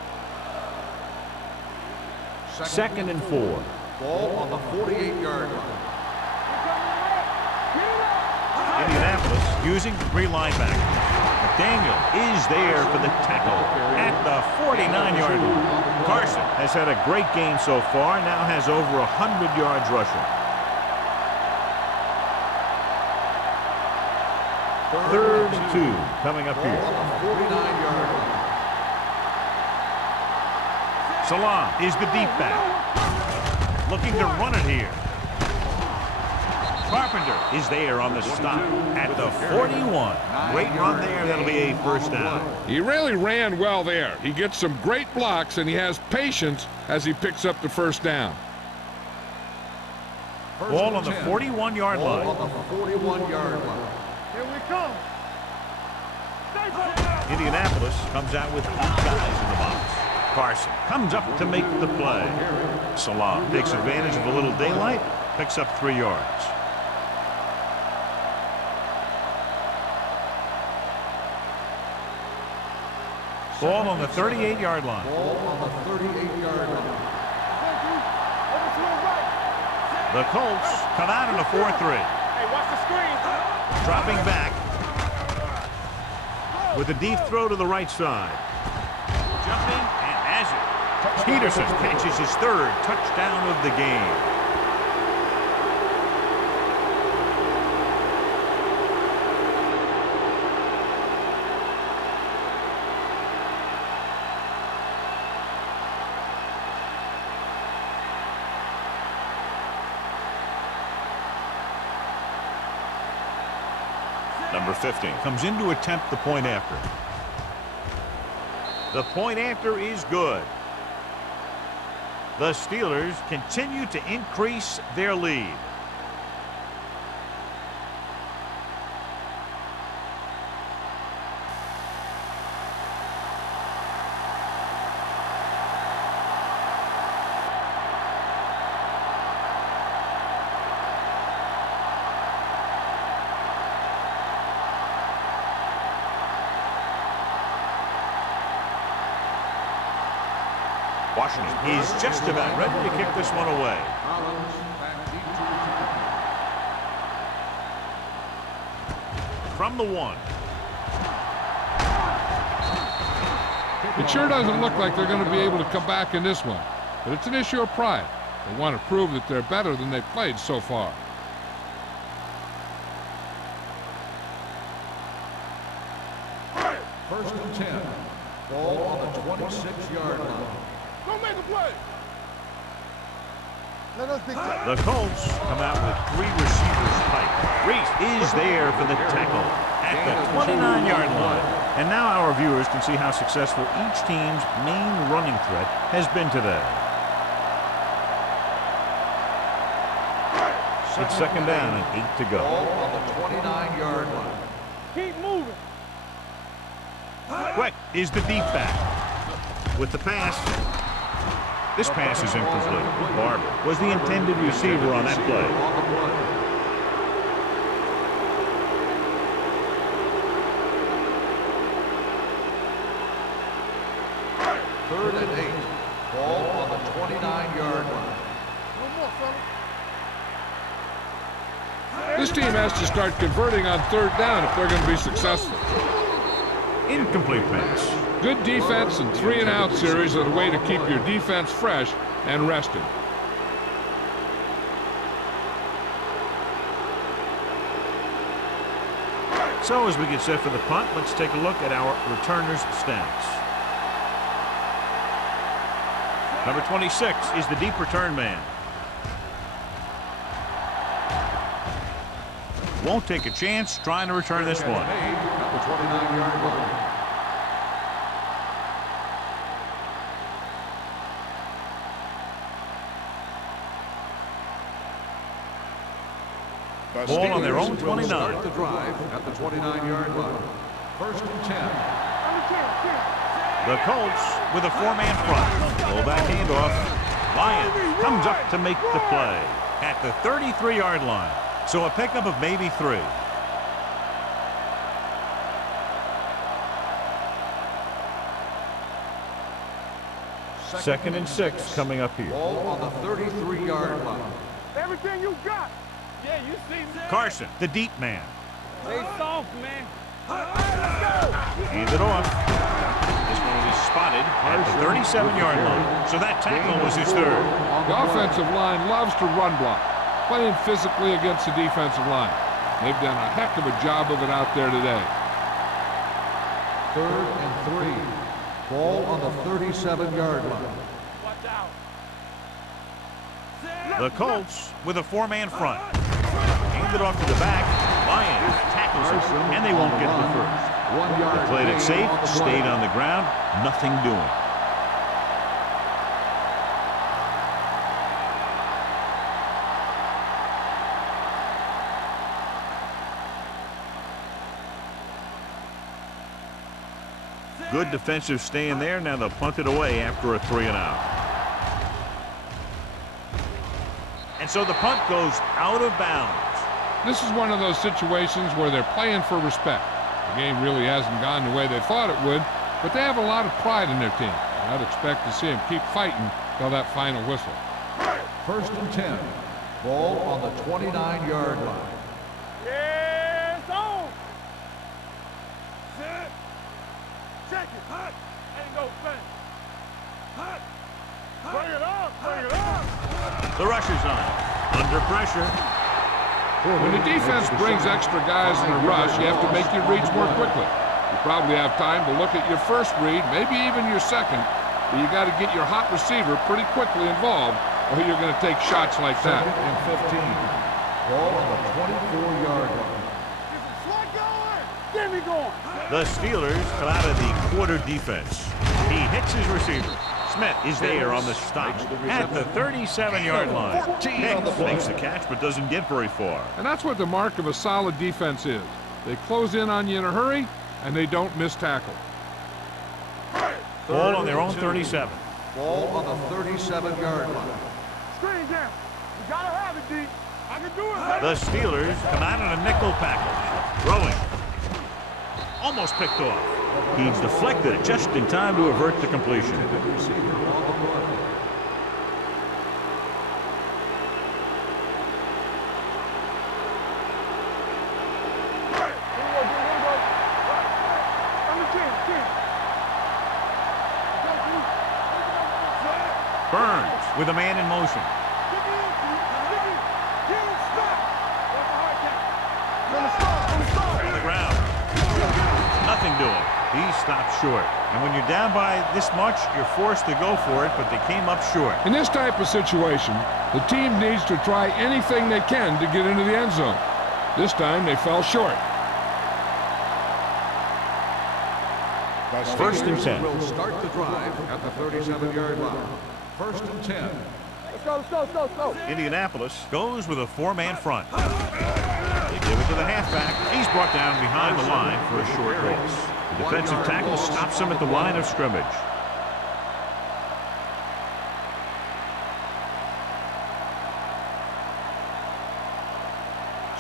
2nd and 4. Ball on the 48-yard line. Indianapolis using 3 linebackers. McDaniel is there for the tackle at the 49-yard line. Carson has had a great game so far, now has over 100 yards rushing. 3rd and 2 coming up here. 49-yard line. Salam is the deep back. Looking to run it here. Carpenter is there on the stop at the 41. Great run there. That'll be a 1st down. He really ran well there. He gets some great blocks, and he has patience as he picks up the 1st down. Ball on the 41-yard line. Ball on the 41-yard line. Here we come. Stay focused. Indianapolis comes out with 8 guys in the box. Carson comes up to make the play. Salam takes advantage of a little daylight, picks up 3 yards. Ball on the 38-yard line. Ball on the 38-yard line. The Colts come out in a 4-3. Hey, watch the screen. Dropping back with a deep throw to the right side. Jumping and has it. Peterson catches his 3rd touchdown of the game. Number 15 comes in to attempt the point after. The point after is good. The Steelers continue to increase their lead. Washington is just about ready to kick this one away. From the 1. It sure doesn't look like they're going to be able to come back in this one, but it's an issue of pride. They want to prove that they're better than they've played so far. First and 10. Ball on the 26-yard line. Don't make a play. Let us be clear. The Colts come out with 3 receivers tight. Reese is there for the tackle at the 29-yard line. And now our viewers can see how successful each team's main running threat has been today. It's second down and 8 to go. Ball on the 29-yard line. Keep moving. Quick is the deep back. With the pass. This pass is incomplete. Barber was the intended receiver on that play. Third and 8. Ball on the 29-yard line. One more, fella. This team has to start converting on third down if they're going to be successful. Incomplete pass. Good defense and 3-and-out series are the way to keep your defense fresh and rested. So as we get set for the punt, let's take a look at our returners' stats. Number 26 is the deep return man. Won't take a chance trying to return this one. At the 29-yard line. Ball on their own 29. Start the drive at the 29-yard line. First and 10. The Colts with a 4-man front. Fullback handoff. Lyons comes up to make the play at the 33-yard line. So a pickup of maybe 3. Second and 6 coming up here. Ball on the 33-yard line. Everything you got. Yeah, you see that. Carson, the deep man. Stay soft, man. Hands it off. This one is spotted at the 37-yard line. So that tackle was his 3rd. The offensive line loves to run block, playing physically against the defensive line. They've done a heck of a job of it out there today. Third and 3. Ball on the 37-yard line. Watch out. The Colts with a 4-man front. Hand it off to the back. Lyons tackles it, and they won't get the first. 1 yard. They played it safe, stayed on the ground, nothing doing. Good defensive stand there. Now they'll punt it away after a 3-and-out. And so the punt goes out of bounds. This is one of those situations where they're playing for respect. The game really hasn't gone the way they thought it would, but they have a lot of pride in their team. I'd expect to see them keep fighting till that final whistle. First and 10. Ball on the 29-yard line. Yeah, it's on. Set. Check it. Hot. Ain't no thing. Hot. Bring it up. Bring it up. The rush is on. Under pressure. When the defense brings extra guys in a rush, you have to make your reads more quickly. You probably have time to look at your first read, maybe even your second, but you got to get your hot receiver pretty quickly involved, or you're going to take shots like that. Second and 15. Ball on the 24-yard line. Get some slack going. Get me going. The Steelers come out of the quarter defense. He hits his receiver. Smith is there on the stop at the 37-yard line. Hicks makes the catch but doesn't get very far. And that's what the mark of a solid defense is. They close in on you in a hurry, and they don't miss tackle. Ball on their own 37. Ball on the 37-yard line. Screen down. You gotta have it, D. I can do it, baby. The Steelers come out in a nickel package. Throwing. Almost picked off. He's deflected it just in time to avert the completion. Burns with a man in motion. On the ground. Nothing doing. He stopped short. And when you're down by this much, you're forced to go for it, but they came up short. In this type of situation, the team needs to try anything they can to get into the end zone. This time, they fell short. First and 10. Will start the drive at the 37-yard line. First and 10. Let's go. Indianapolis goes with a four-man front. They give it to the halfback. He's brought down behind the line for a short loss. The defensive tackle stops him at the line of scrimmage.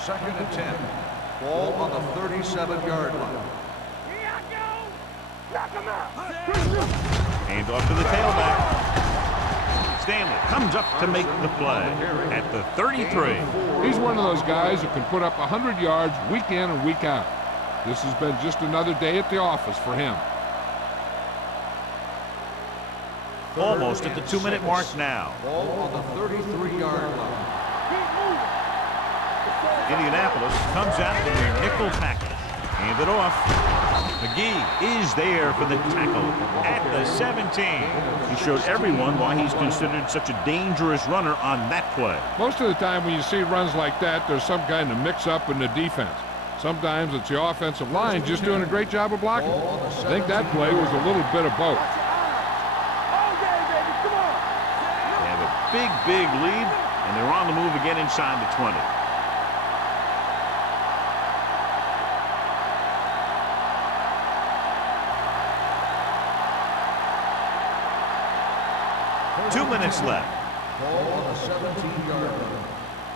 Second and 10. Ball on the 37-yard line. Hands off to the tailback. Stanley comes up to make the play at the 33. He's one of those guys who can put up 100 yards week in and week out. This has been just another day at the office for him. Almost at the 2-minute mark now. Ball on the 33-yard line. Indianapolis comes out in their nickel package. Hand it off. McGee is there for the tackle at the 17. He showed everyone why he's considered such a dangerous runner on that play. Most of the time when you see runs like that, there's some kind of mix-up in the defense. Sometimes it's the offensive line just doing a great job of blocking. I think that play was a little bit of both. They have a big lead, and they're on the move again inside the 20. Two minutes left. Ball on the 17-yard line.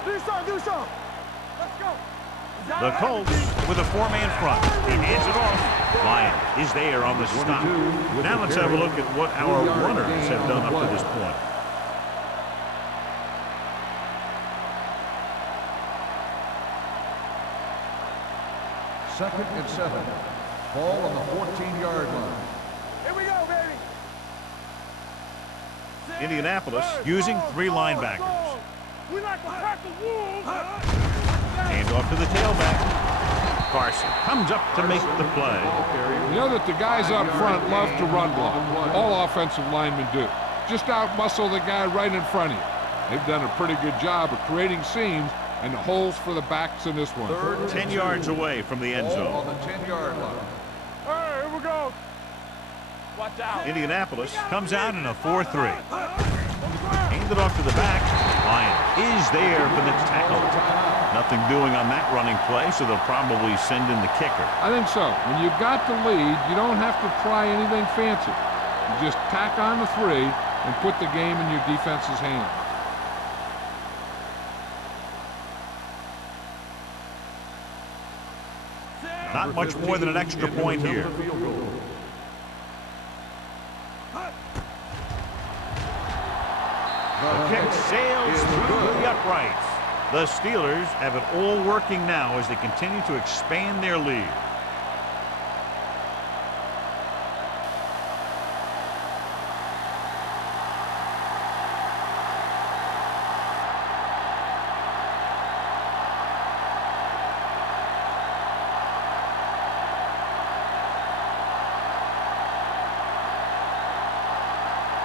Do something. Let's go. The Colts with a four-man front. He hands it off. Lyon is there on the stop. Now let's have a look at what our runners have done up to this point. Second and 7. Ball on the 14-yard line. Here we go, baby. Indianapolis using three linebackers. We like to pack the wolves. Hand off to the tailback. Carson comes up to make the play. You know that the guys up front love to run block. All offensive linemen do. Just out-muscle the guy right in front of you. They've done a pretty good job of creating seams and holes for the backs in this one. 10 yards away from the end Ball on zone. the 10-yard line. Hey, here we go. Watch out. Indianapolis comes out in a 4-3. Handed off to the back. Lyon is there for the tackle. Nothing doing on that running play, so they'll probably send in the kicker. I think so. When you've got the lead, you don't have to try anything fancy. You just tack on the 3 and put the game in your defense's hands. Not much more than an extra point here. The kick sails through the uprights. The Steelers have it all working now as they continue to expand their lead.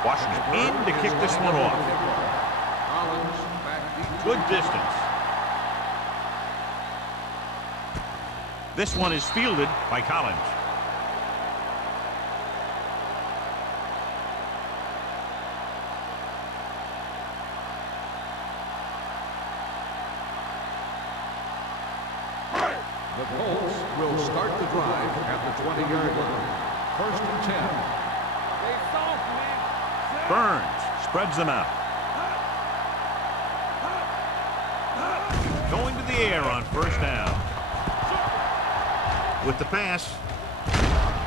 Washington in to kick this one off. Good distance. This one is fielded by Collins. The Colts will start the drive at the 20-yard line. 1st and 10. Stay soft, man. Burns spreads them out. Going to the air on 1st down. With the pass,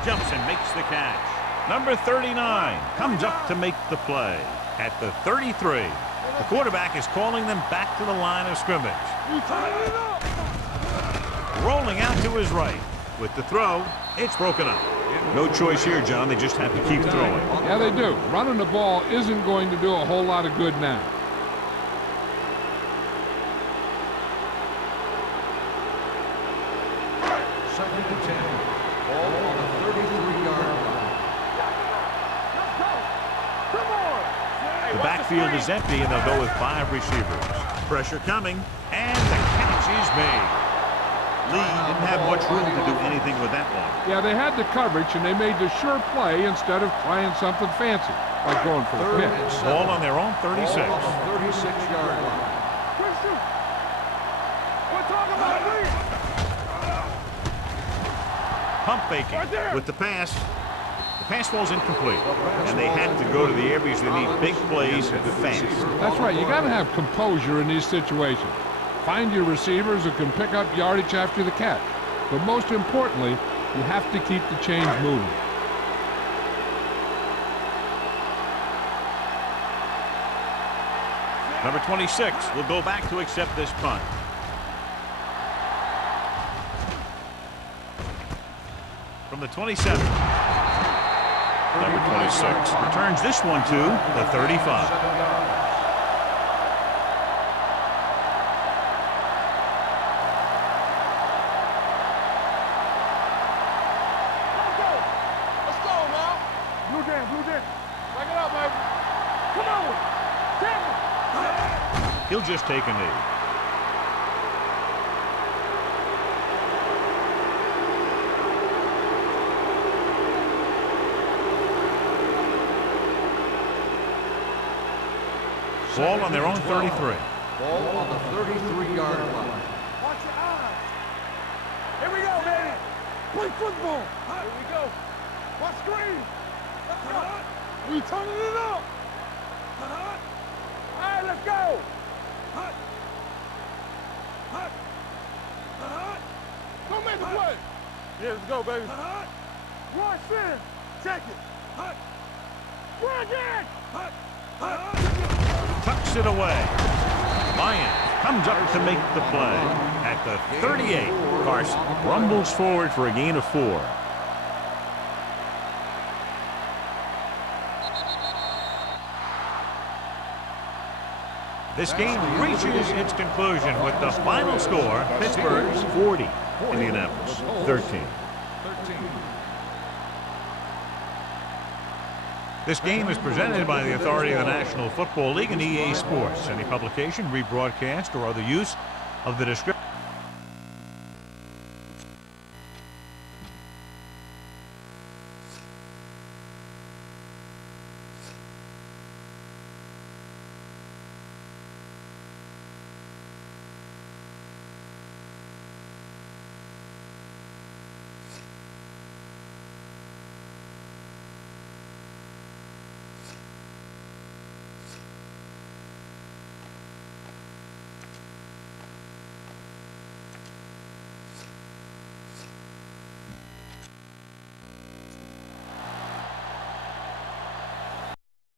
jumps and makes the catch. Number 39 comes up to make the play at the 33. The quarterback is calling them back to the line of scrimmage. We turning it up. Rolling out to his right. With the throw, it's broken up. No choice here, John. They just have to keep throwing. Yeah, they do. Running the ball isn't going to do a whole lot of good now. Second and 10. Ball on the 33-yard line. Let's go. Come on. The backfield is empty, and they'll go with 5 receivers. Pressure coming, and the catch is made. Lee didn't have much room to do anything with that one. Yeah, they had the coverage, and they made the sure play instead of trying something fancy, like going for the 3rd pick. and 7. Ball on their own 36. Ball on the 36-yard line. Christian. We're talking about Lee. Pump faking Right there. with the pass. The pass falls incomplete, and they had to go to the air because they need big plays fast. That's right. You got to have composure in these situations. Find your receivers who can pick up yardage after the catch. But most importantly, you have to keep the chains moving. Number 26 will go back to accept this punt. From the 27. Number 26 returns this one to the 35. Let's go now. Blue Jam, Blue Jam. Back it up, baby. Come on. Tackle. He'll just take a knee. Ball on their own 33. Ball on the 33-yard line. Watch your eyes. Here we go, baby. Play football. Here we go. Watch screen. Let's go. We turning it up. All right, let's go. Don't make the play. Yeah, let's go, baby. Watch this. Check it. Bring it. Tucks it away. Lyons comes up to make the play. At the 38, Carson rumbles forward for a gain of 4. This game reaches its conclusion with the final score, Pittsburgh's 40, Indianapolis 13. This game is presented by the authority of the National Football League and EA Sports. Any publication, rebroadcast, or other use of the description